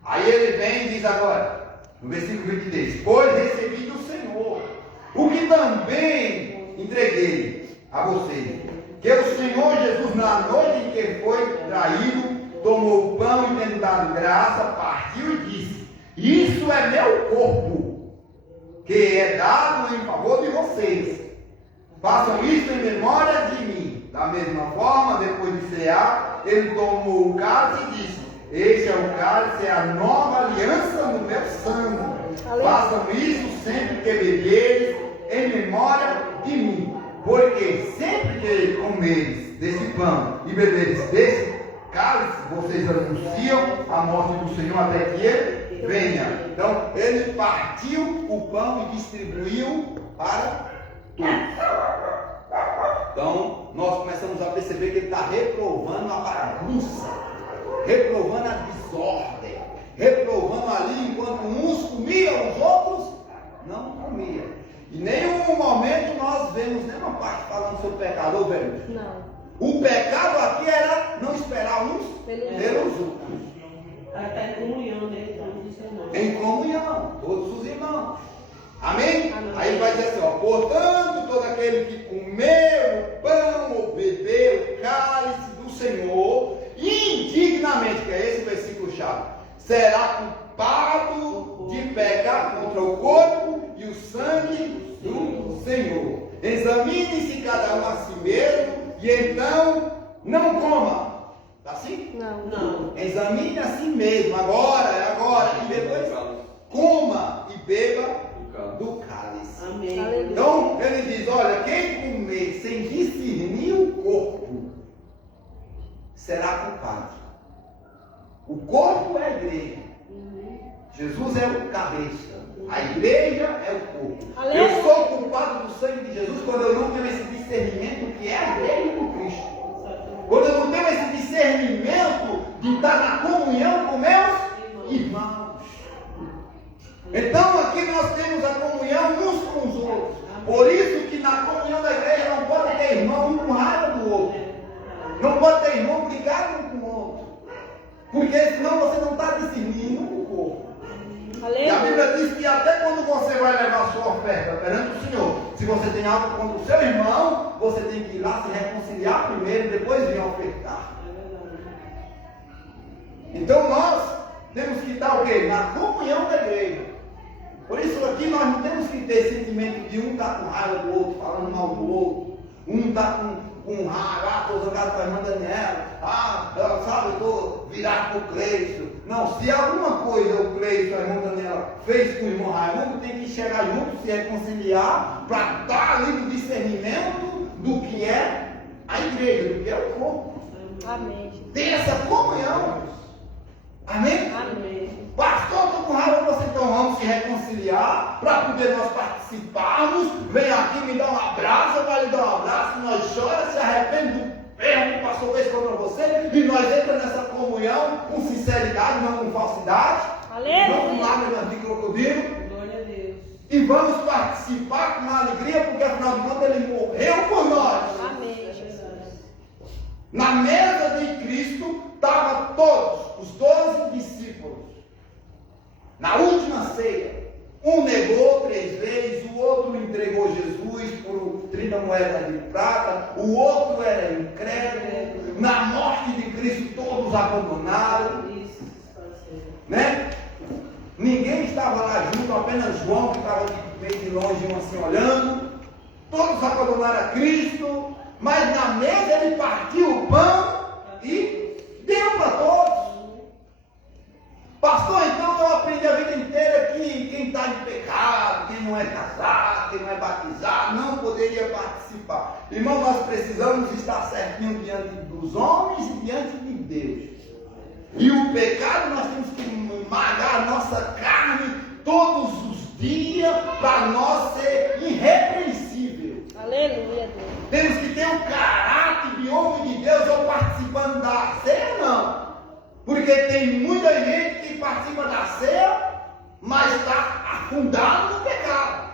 Aí ele vem e diz agora, no versículo 23, pois recebi do Senhor, o que também entreguei a vocês, que o Senhor Jesus, na noite em que foi traído, tomou o pão e tendo dado graça, partiu e disse, isso é meu corpo, que é dado em favor de vocês. Façam isso em memória de mim. Da mesma forma, depois de cear, ele tomou o cálice e disse, este é o cálice, é a nova aliança no meu sangue. Façam isso sempre que beberes, em memória de mim. Porque sempre que comeres desse pão e beberes desse cálice, vocês anunciam a morte do Senhor até que ele venha. Então, ele partiu o pão e distribuiu para todos. Então, nós começamos a perceber que ele está reprovando a bagunça, reprovando a desordem, reprovando ali enquanto uns comiam, os outros não comiam. Em nenhum momento nós vemos nenhuma parte falando sobre pecado, velho. Não. O pecado aqui era não esperar uns pelos outros. Está em comunhão, né? Todos os irmãos. Em comunhão, todos os irmãos. Amém? Amém. Aí vai dizer assim, ó, portanto, todo aquele que comeu o pão ou bebeu o cálice do Senhor, indignamente, que é esse versículo chave, será culpado de pecar contra o corpo e o sangue do Senhor. Examine-se cada um a si mesmo, e então não coma. Está assim? Não. Examine a si mesmo, agora, e depois coma e beba do cálice. Amém. Então, ele diz, olha, quem comer sem discernir o corpo, será culpado. O corpo é a igreja. Jesus é o cabeça. A igreja é o corpo. Eu sou culpado do sangue de Jesus quando eu não tenho esse discernimento que é a igreja do Cristo. Quando eu não tenho esse discernimento de estar na comunhão com meus irmãos. Então aqui nós temos a comunhão uns com os outros. Por isso que na comunhão da igreja não pode ter irmão um com raiva do outro. Não pode ter irmão brigado um com o outro. Porque senão você não está discernindo o corpo. E a Bíblia diz que até quando você vai levar sua oferta perante o Senhor, se você tem algo contra o seu irmão, você tem que ir lá se reconciliar primeiro, depois vir ofertar. Então nós temos que estar o quê? Na comunhão da igreja. Por isso aqui nós não temos que ter sentimento de um estar com raiva do outro, falando mal do outro. Um está com raiva, estou jogado com a irmã Daniela. Ela sabe, eu estou virado para o Cristo. Não, se alguma coisa o Cristo, a irmã Daniela, fez com o irmão Raimundo, tem que chegar junto, se reconciliar, para dar ali o discernimento do que é a igreja, do que é o corpo. Amém. Tem essa comunhão. Amém? Amém. Pastor, estou com raiva você, então vamos se reconciliar para poder nós participarmos. Vem aqui, me dá um abraço, eu vou lhe dar um abraço, nós choramos, se arrepende do erro que passou vez contra você, e nós entramos nessa comunhão com sinceridade, não com falsidade, não com lágrimas de crocodilo. Glória a Deus. E vamos participar com alegria, porque afinal de contas ele morreu por nós. Amém, Jesus. Na mesa de Cristo estavam todos, os 12 discípulos. Na última ceia, um negou 3 vezes, o outro entregou Jesus por 30 moedas de prata, o outro era incrédulo. Na morte de Cristo todos abandonaram. Isso, Né? Ninguém estava lá junto, apenas João que estava meio de longe, assim olhando. Todos abandonaram a Cristo, mas na mesa ele partiu o pão e deu para todos. Pastor, então eu aprendi a vida inteira que quem está em pecado, quem não é casado, quem não é batizado, não poderia participar. Irmão, nós precisamos estar certinho diante dos homens e diante de Deus. E o pecado nós temos que esmagar a nossa carne todos os dias para nós ser irrepreensível. Aleluia, Deus. Temos que ter um caráter de homem de Deus ou participando da ceia, não. Porque tem muita gente que participa da ceia, mas está afundado no pecado.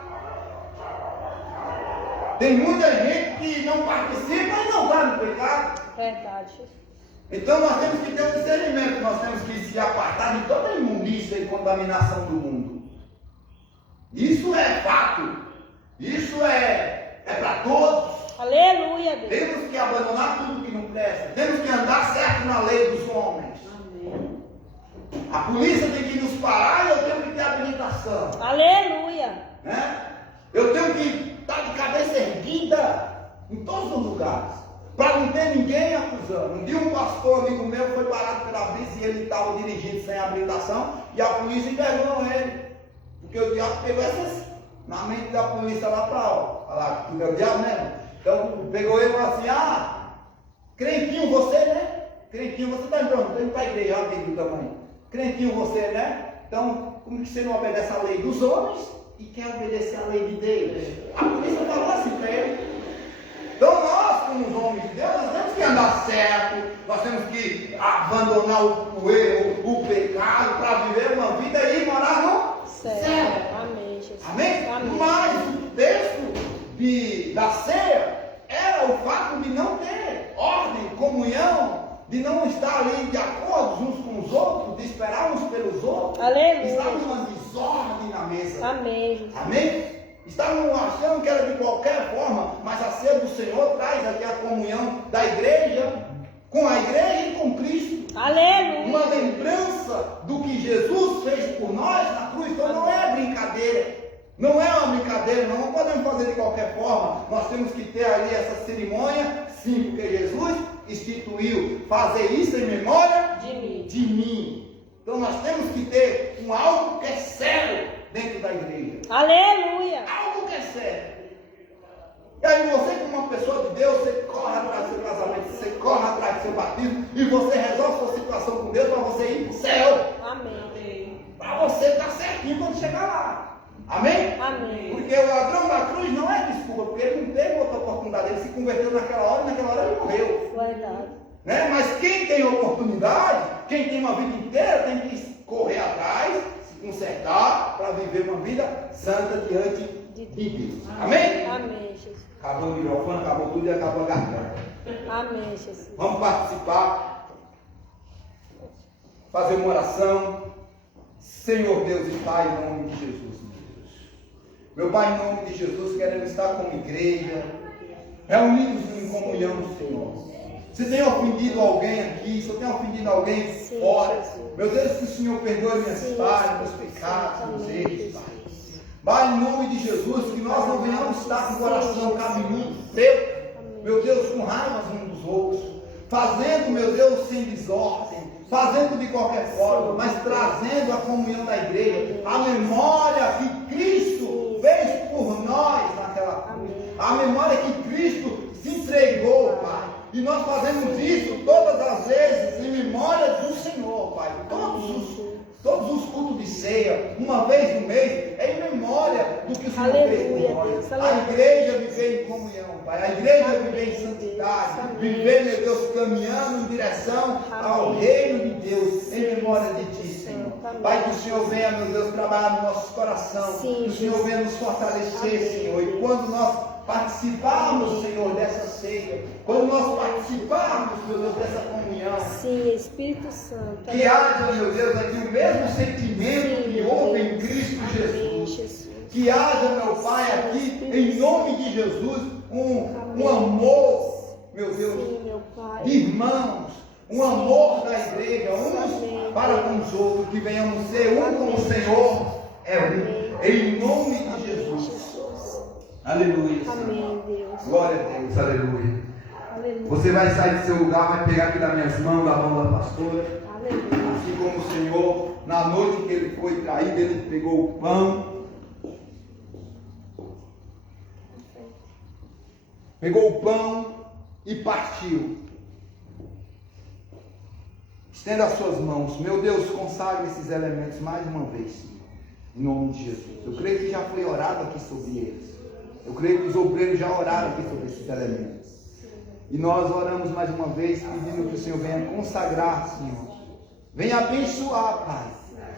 Tem muita gente que não participa e não está no pecado. Verdade. Então nós temos que ter um discernimento, nós temos que se apartar de toda a imundícia e contaminação do mundo. Isso é fato. Isso é para todos. Aleluia, Deus. Temos que abandonar tudo que não presta. Temos que andar certo na lei dos homens. Amém. A polícia tem que nos parar e eu tenho que ter habilitação. Aleluia. Né? Eu tenho que estar de cabeça erguida em todos os lugares. Para não ter ninguém acusando. Um dia um pastor amigo meu foi parado pela polícia e ele estava dirigindo sem habilitação e a polícia envergonhou ele. Porque o diabo pegou essas na mente da polícia lá para lá, que é o diabo mesmo. Então pegou ele e falou assim, crentinho você, né? Crentinho, você está entrando, estou indo para a igreja, olha aqui do tamanho. Crentinho você, né? Então, como que você não obedece à lei dos homens e quer obedecer à lei de Deus? A polícia falou assim para ele. Então nós, como os homens de Deus, nós temos que andar certo, nós temos que abandonar o erro, o pecado, para viver uma vida e morar no céu. Amém, Jesus. Amém? Amém. Mas o texto da ceia era o fato de não ter ordem, comunhão, de não estar ali de acordo uns com os outros, de esperar uns pelos outros. Aleluia. Estava uma desordem na mesa. Amém, Jesus. Amém? Estavam achando que era de qualquer forma, mas a ceia do Senhor traz aqui a comunhão da igreja, com a igreja e com Cristo. Aleluia. Uma lembrança do que Jesus fez por nós na cruz. Então não é brincadeira. Não é uma brincadeira, não podemos fazer de qualquer forma. Nós temos que ter ali essa cerimônia, sim, porque Jesus instituiu fazer isso em memória de mim. Então nós temos que ter algo que é sério dentro da igreja. Aleluia. Algo que é sério. E aí você, como uma pessoa de Deus, você corre atrás do seu casamento, você corre atrás do seu batismo e você resolve sua situação com Deus para você ir para o céu. Amém. Para você estar certinho quando chegar lá. Amém? Amém. Porque o ladrão da cruz não é desculpa, porque ele não teve outra oportunidade, ele se converteu naquela hora e naquela hora ele morreu. Verdade. Né? Mas quem tem oportunidade, quem tem uma vida inteira, tem que correr atrás, se consertar, para viver uma vida santa diante de Deus. Amém? Amém, Jesus. Acabou o microfone, acabou tudo e acabou a garganta. Amém, Jesus. Vamos participar, fazer uma oração. Senhor Deus e Pai, em nome de Jesus, meu Pai, em nome de Jesus, queremos estar como igreja, reunidos em comunhão, Senhor. Se tem ofendido alguém aqui, se eu tenho ofendido alguém fora, meu Deus, que o Senhor perdoe minhas falhas, meus pecados, meus erros, Pai. Pai, em nome de Jesus, que nós não venhamos estar com o coração cabeludo, preto, meu Deus, com raivas uns dos outros, fazendo, meu Deus, sem desordem, fazendo de qualquer forma, mas trazendo a comunhão da igreja, a memória que Cristo fez por nós naquela cruz, a memória que Cristo se entregou, Pai. E nós fazemos isso todas as vezes em memória do Senhor, Pai. Todos os cultos de ceia, uma vez no mês, é em memória do que o Senhor fez por nós. A igreja viver em comunhão, Pai. A igreja viver em santidade. Viver, meu Deus, caminhando em direção ao reino de Deus, em memória de Ti, Senhor. Pai, que o Senhor venha, meu Deus, trabalhar no nosso coração. Que o Senhor venha nos fortalecer, Senhor. E quando nós participarmos, Senhor, dessa ceia, quando nós participarmos, meu Deus, dessa comunhão, sim, Espírito Santo, que haja, meu Deus, aqui o mesmo sentimento que houve em Cristo Jesus. Que haja, meu Pai, aqui, em nome de Jesus, um amor, meu Deus, de irmãos, um amor da igreja, uns para com os outros, que venhamos ser um como o Senhor é um, em nome de Jesus. Aleluia, Senhor. Amém, Deus. Glória a Deus, aleluia. Aleluia. Você vai sair do seu lugar, vai pegar aqui das minhas mãos, da mão da pastora. Aleluia. Assim como o Senhor, na noite que ele foi traído, ele pegou o pão. Pegou o pão e partiu. Estenda as suas mãos. Meu Deus, consagre esses elementos mais uma vez, Senhor. Em nome de Jesus. Eu creio que já foi orado aqui sobre eles. Eu creio que os obreiros já oraram aqui sobre esses elementos. E nós oramos mais uma vez, pedindo que o Senhor venha consagrar, Senhor. Venha abençoar, Pai.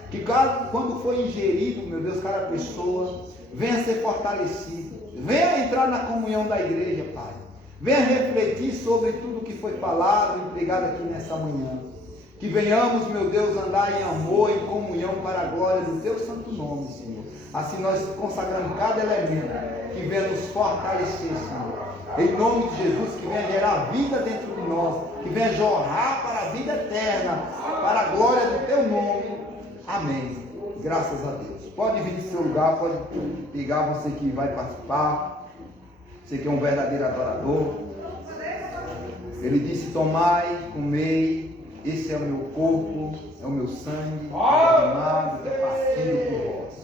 Que quando for ingerido, meu Deus, cada pessoa venha ser fortalecido. Venha entrar na comunhão da igreja, Pai. Venha refletir sobre tudo que foi falado e pregado aqui nessa manhã. Que venhamos, meu Deus, andar em amor, em comunhão para a glória do Teu santo nome, Senhor. Assim nós consagramos cada elemento que venha nos fortalecer, Senhor. Em nome de Jesus, que venha gerar vida dentro de nós, que venha jorrar para a vida eterna, para a glória do Teu nome. Amém. Graças a Deus. Pode vir do seu lugar, pode pegar você que vai participar, você que é um verdadeiro adorador. Ele disse: tomai, comei, esse é o meu corpo, é o meu sangue, derramado, é partido por vós.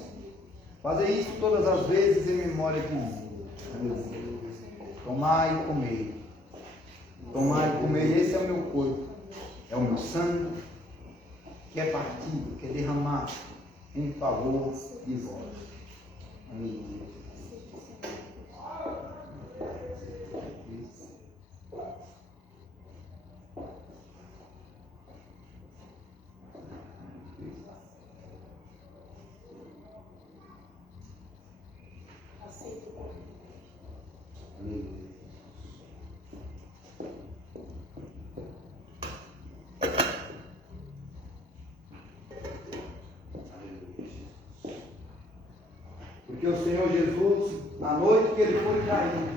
Fazer isso todas as vezes em memória de mim. Aleluia. Tomai e comei. Tomai e comei, esse é o meu corpo, é o meu sangue, que é partido, que é derramado em favor de vós. Aleluia. Porque o Senhor Jesus, na noite que ele foi traído,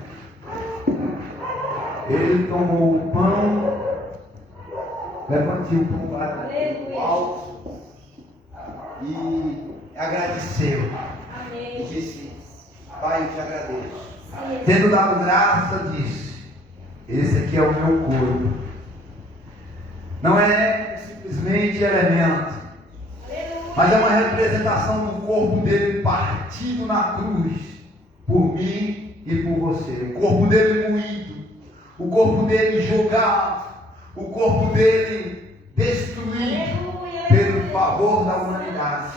ele tomou o pão, levantou o pão para o alto e agradeceu. Amém. E disse: Pai, eu te agradeço. Tendo dado graça, disse: esse aqui é o meu corpo. Não é simplesmente elemento, mas é uma representação do corpo dele partido na cruz, por mim e por você. O corpo dele moído, o corpo dele jogado, o corpo dele destruído pelo favor da humanidade.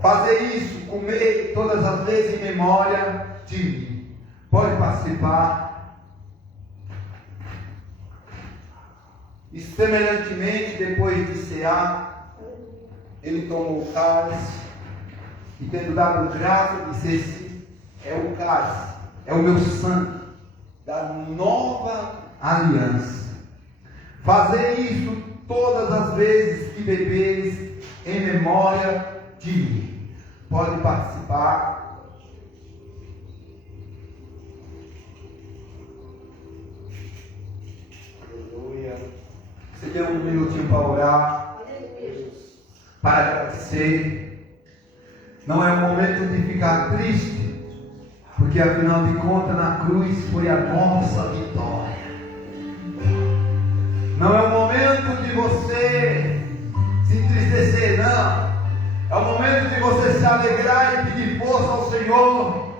Fazer isso, comer todas as vezes em memória de mim. Pode participar. E semelhantemente, depois de cear, ele tomou o cálice e, tendo dado graça, disse: esse é o cálice, é o meu sangue da nova aliança. Fazer isso todas as vezes que bebeis em memória de mim. Pode participar. Aleluia. Você tem um minutinho para orar, para agradecer. Não é o momento de ficar triste, porque afinal de contas na cruz foi a nossa vitória. Não é o momento de você se entristecer, não. É o momento de você se alegrar e pedir força ao Senhor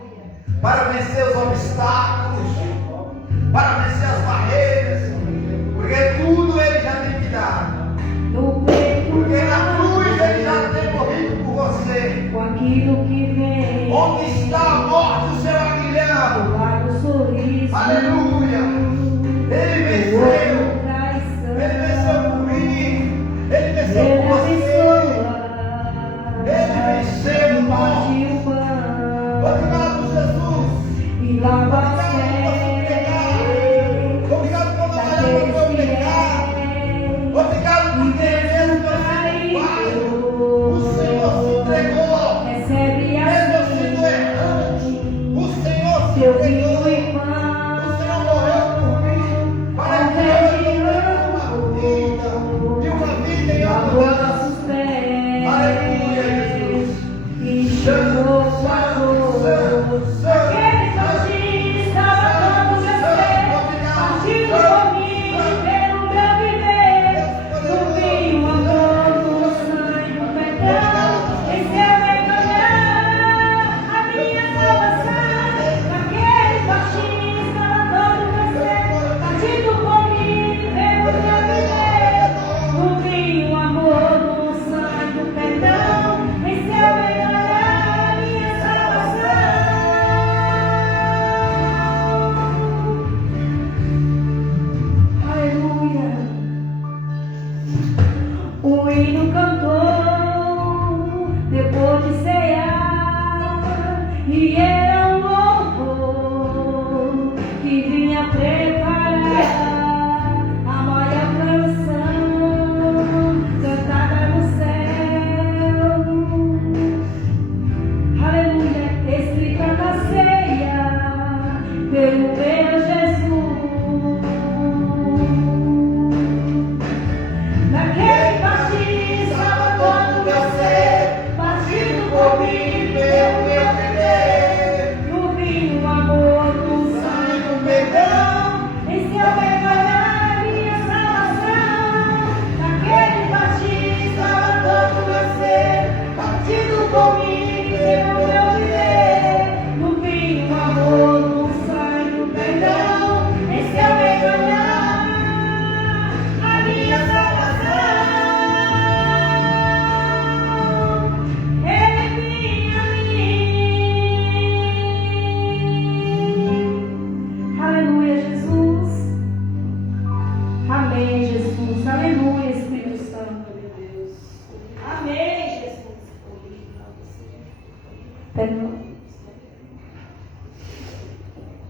para vencer os obstáculos, para vencer as barreiras, porque tudo Ele já tem te dado. Porque na cruz Ele já tem morrido por você. Com aquilo que vem, Onde está a morte, o seu aguilhão? para o sorriso, Aleluia! Ele venceu. Ele venceu por mim. Ele venceu por você. Ele venceu, Pai. Obrigado, Jesus. E lava a Obrigado por não olhar para o meu pecado. Obrigado por ter mesmo Pai. O Senhor se entregou. recebe a Mesmo eu sendo errante, o Senhor se entregou. O Senhor morreu por mim para que eu tivesse uma vida e uma vida em abundância. Aleluia, Jesus. Enxugou sua dor. Aquele sozinho estava todo você, partido por mim, pelo meu viver. No fim, o amor do sangue, o perdão, esse é o meu ganhar, a minha salvação. Naquele baixinho estava todo você, partido por mim, pelo meu viver. No fim, o amor do sangue, o perdão, esse é o meu ganhar, a minha salvação. Aleluia. O hino cantou depois de cear, e era um louvor que vinha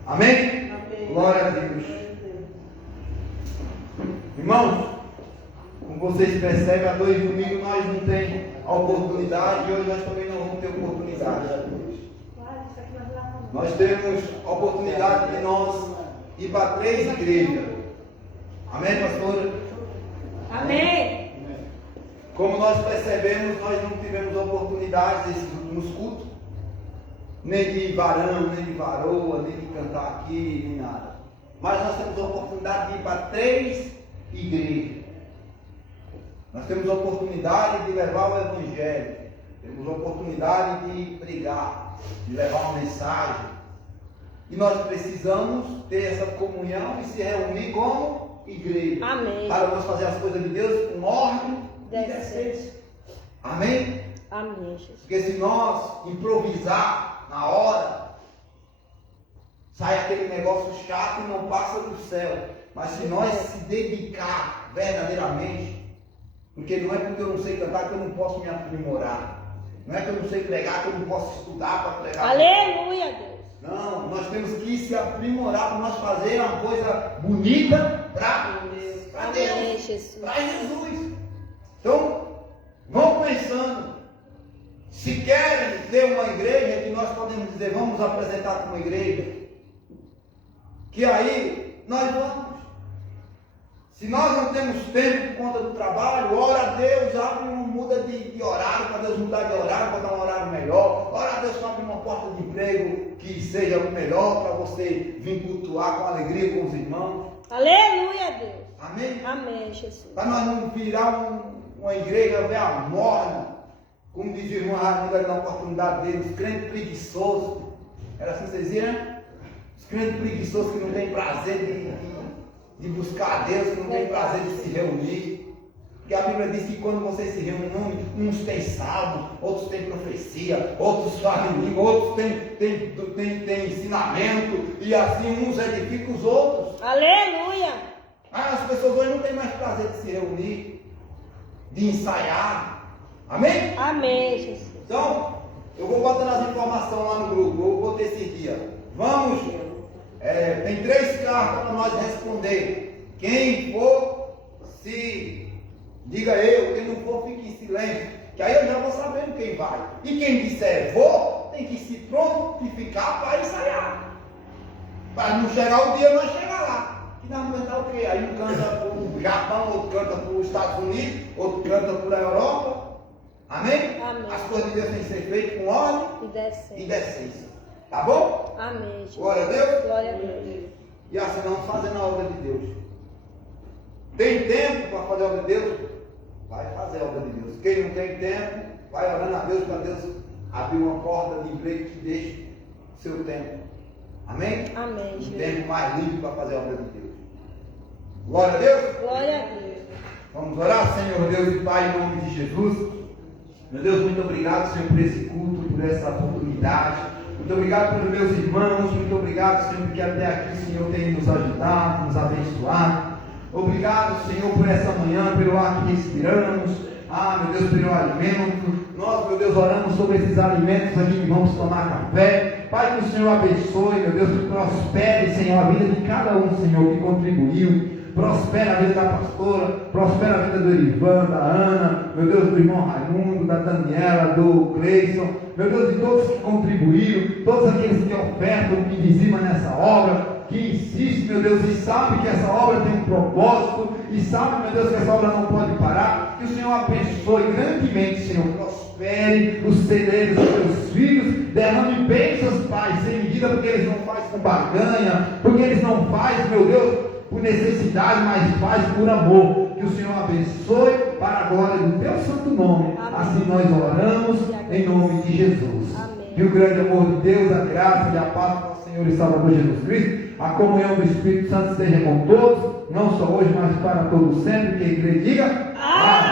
Amém? Glória a Deus. Irmãos, como vocês percebem, há 2 domingos nós não temos a oportunidade e hoje nós também não vamos ter oportunidade. Nós temos a oportunidade de nós ir para 3 igrejas. Amém, pastora? Amém. Como nós percebemos, nós não tivemos oportunidade nesses últimos cultos, nem de varão, nem de varoa, nem de cantar aqui, nem nada. Mas nós temos a oportunidade de ir para 3 igrejas. Nós temos a oportunidade de levar o Evangelho. Temos a oportunidade de pregar, de levar uma mensagem. E nós precisamos ter essa comunhão e se reunir como igreja. Amém. Para nós fazer as coisas de Deus com ordem e decência. Amém? Amém, Jesus. Porque se nós improvisar na hora, sai aquele negócio chato e não passa do céu. Mas se nós se dedicar verdadeiramente, porque não é porque eu não sei cantar que eu não posso me aprimorar. Não é que eu não sei pregar que eu não posso estudar para pregar. Aleluia, Deus. Não, nós temos que se aprimorar para nós fazer uma coisa bonita para Deus, Amém, Jesus. para Jesus. Então, vão pensando. Se querem ter uma igreja, que nós podemos dizer, vamos apresentar como igreja, que aí nós vamos. Se nós não temos tempo por conta do trabalho, ora a Deus, abre uma muda de horário, para Deus mudar de horário, para dar um horário melhor. Ora a Deus, abre uma porta de emprego que seja o melhor para você vir cultuar com alegria com os irmãos. Aleluia, Deus. Amém? Amém, Jesus. Para nós não virar uma igreja velha morna, como dizia o irmão Raimundo ali na oportunidade dele, os crentes preguiçosos. Era assim que vocês diziam, né? Os crentes preguiçosos que não têm prazer de buscar a Deus, que não têm prazer de se reunir. Porque a Bíblia diz que quando vocês se reúnem, uns têm salmo, outros têm profecia, outros falam em língua, outros têm ensinamento, e assim uns edificam os outros. Aleluia. As pessoas hoje não têm mais prazer de se reunir, de ensaiar. Amém? Amém, Jesus. Então, eu vou botando as informações lá no grupo, eu vou ter esse dia. Vamos, tem 3 cartas para nós responder. Quem for, se diga eu, quem não for, fique em silêncio. Que aí eu já vou sabendo quem vai. E quem disser vou, tem que se prontificar para ensaiar. Para não chegar o dia, nós chegar lá. E nós vamos cantar o quê? Aí um canta para o Japão, outro canta para os Estados Unidos, outro canta para a Europa. Amém? Amém. As coisas de Deus têm que ser feitas com ordem e decência. Tá bom? Amém, Jesus. Glória a Deus. Glória a Deus. E assim vamos fazendo a obra de Deus. Tem tempo para fazer a obra de Deus? Vai fazer a obra de Deus. Quem não tem tempo, vai orando a Deus para Deus abrir uma porta de emprego que deixe seu tempo. Amém? Amém, Um Jesus. tempo mais livre para fazer a obra de Deus. Glória a Deus. Glória a Deus. Vamos orar, Senhor Deus e Pai, em nome de Jesus. Meu Deus, muito obrigado, Senhor, por esse culto, por essa oportunidade. Muito obrigado pelos meus irmãos. Muito obrigado, Senhor, porque até aqui o Senhor tem nos ajudado, nos abençoado. Obrigado, Senhor, por essa manhã, pelo ar que respiramos. Meu Deus, pelo alimento. Nós, meu Deus, oramos sobre esses alimentos aqui que vamos tomar café. Pai, que o Senhor abençoe, meu Deus, que prospere, Senhor, a vida de cada um, Senhor, que contribuiu. Prospera a vida da pastora, prospera a vida do Erivan, da Ana, meu Deus, do irmão Raimundo, da Daniela, do Cleison, meu Deus, de todos que contribuíram, todos aqueles que ofertam, que dizimam nessa obra, que insiste, meu Deus, e sabe que essa obra tem um propósito, e sabe, meu Deus, que essa obra não pode parar, que o Senhor abençoe grandemente, Senhor, prospere os celeiros dos seus filhos, derrame bênçãos, Pai, sem medida, porque eles não fazem com barganha, porque eles não fazem, meu Deus, por necessidade, mas faz por amor. Que o Senhor abençoe para a glória do teu santo nome. Amém. Assim nós oramos em nome de Jesus. Amém. Que o grande amor de Deus, a graça e a paz do nosso Senhor e Salvador Jesus Cristo, a comunhão do Espírito Santo esteja com todos, não só hoje, mas para todos sempre. Que a igreja diga amém.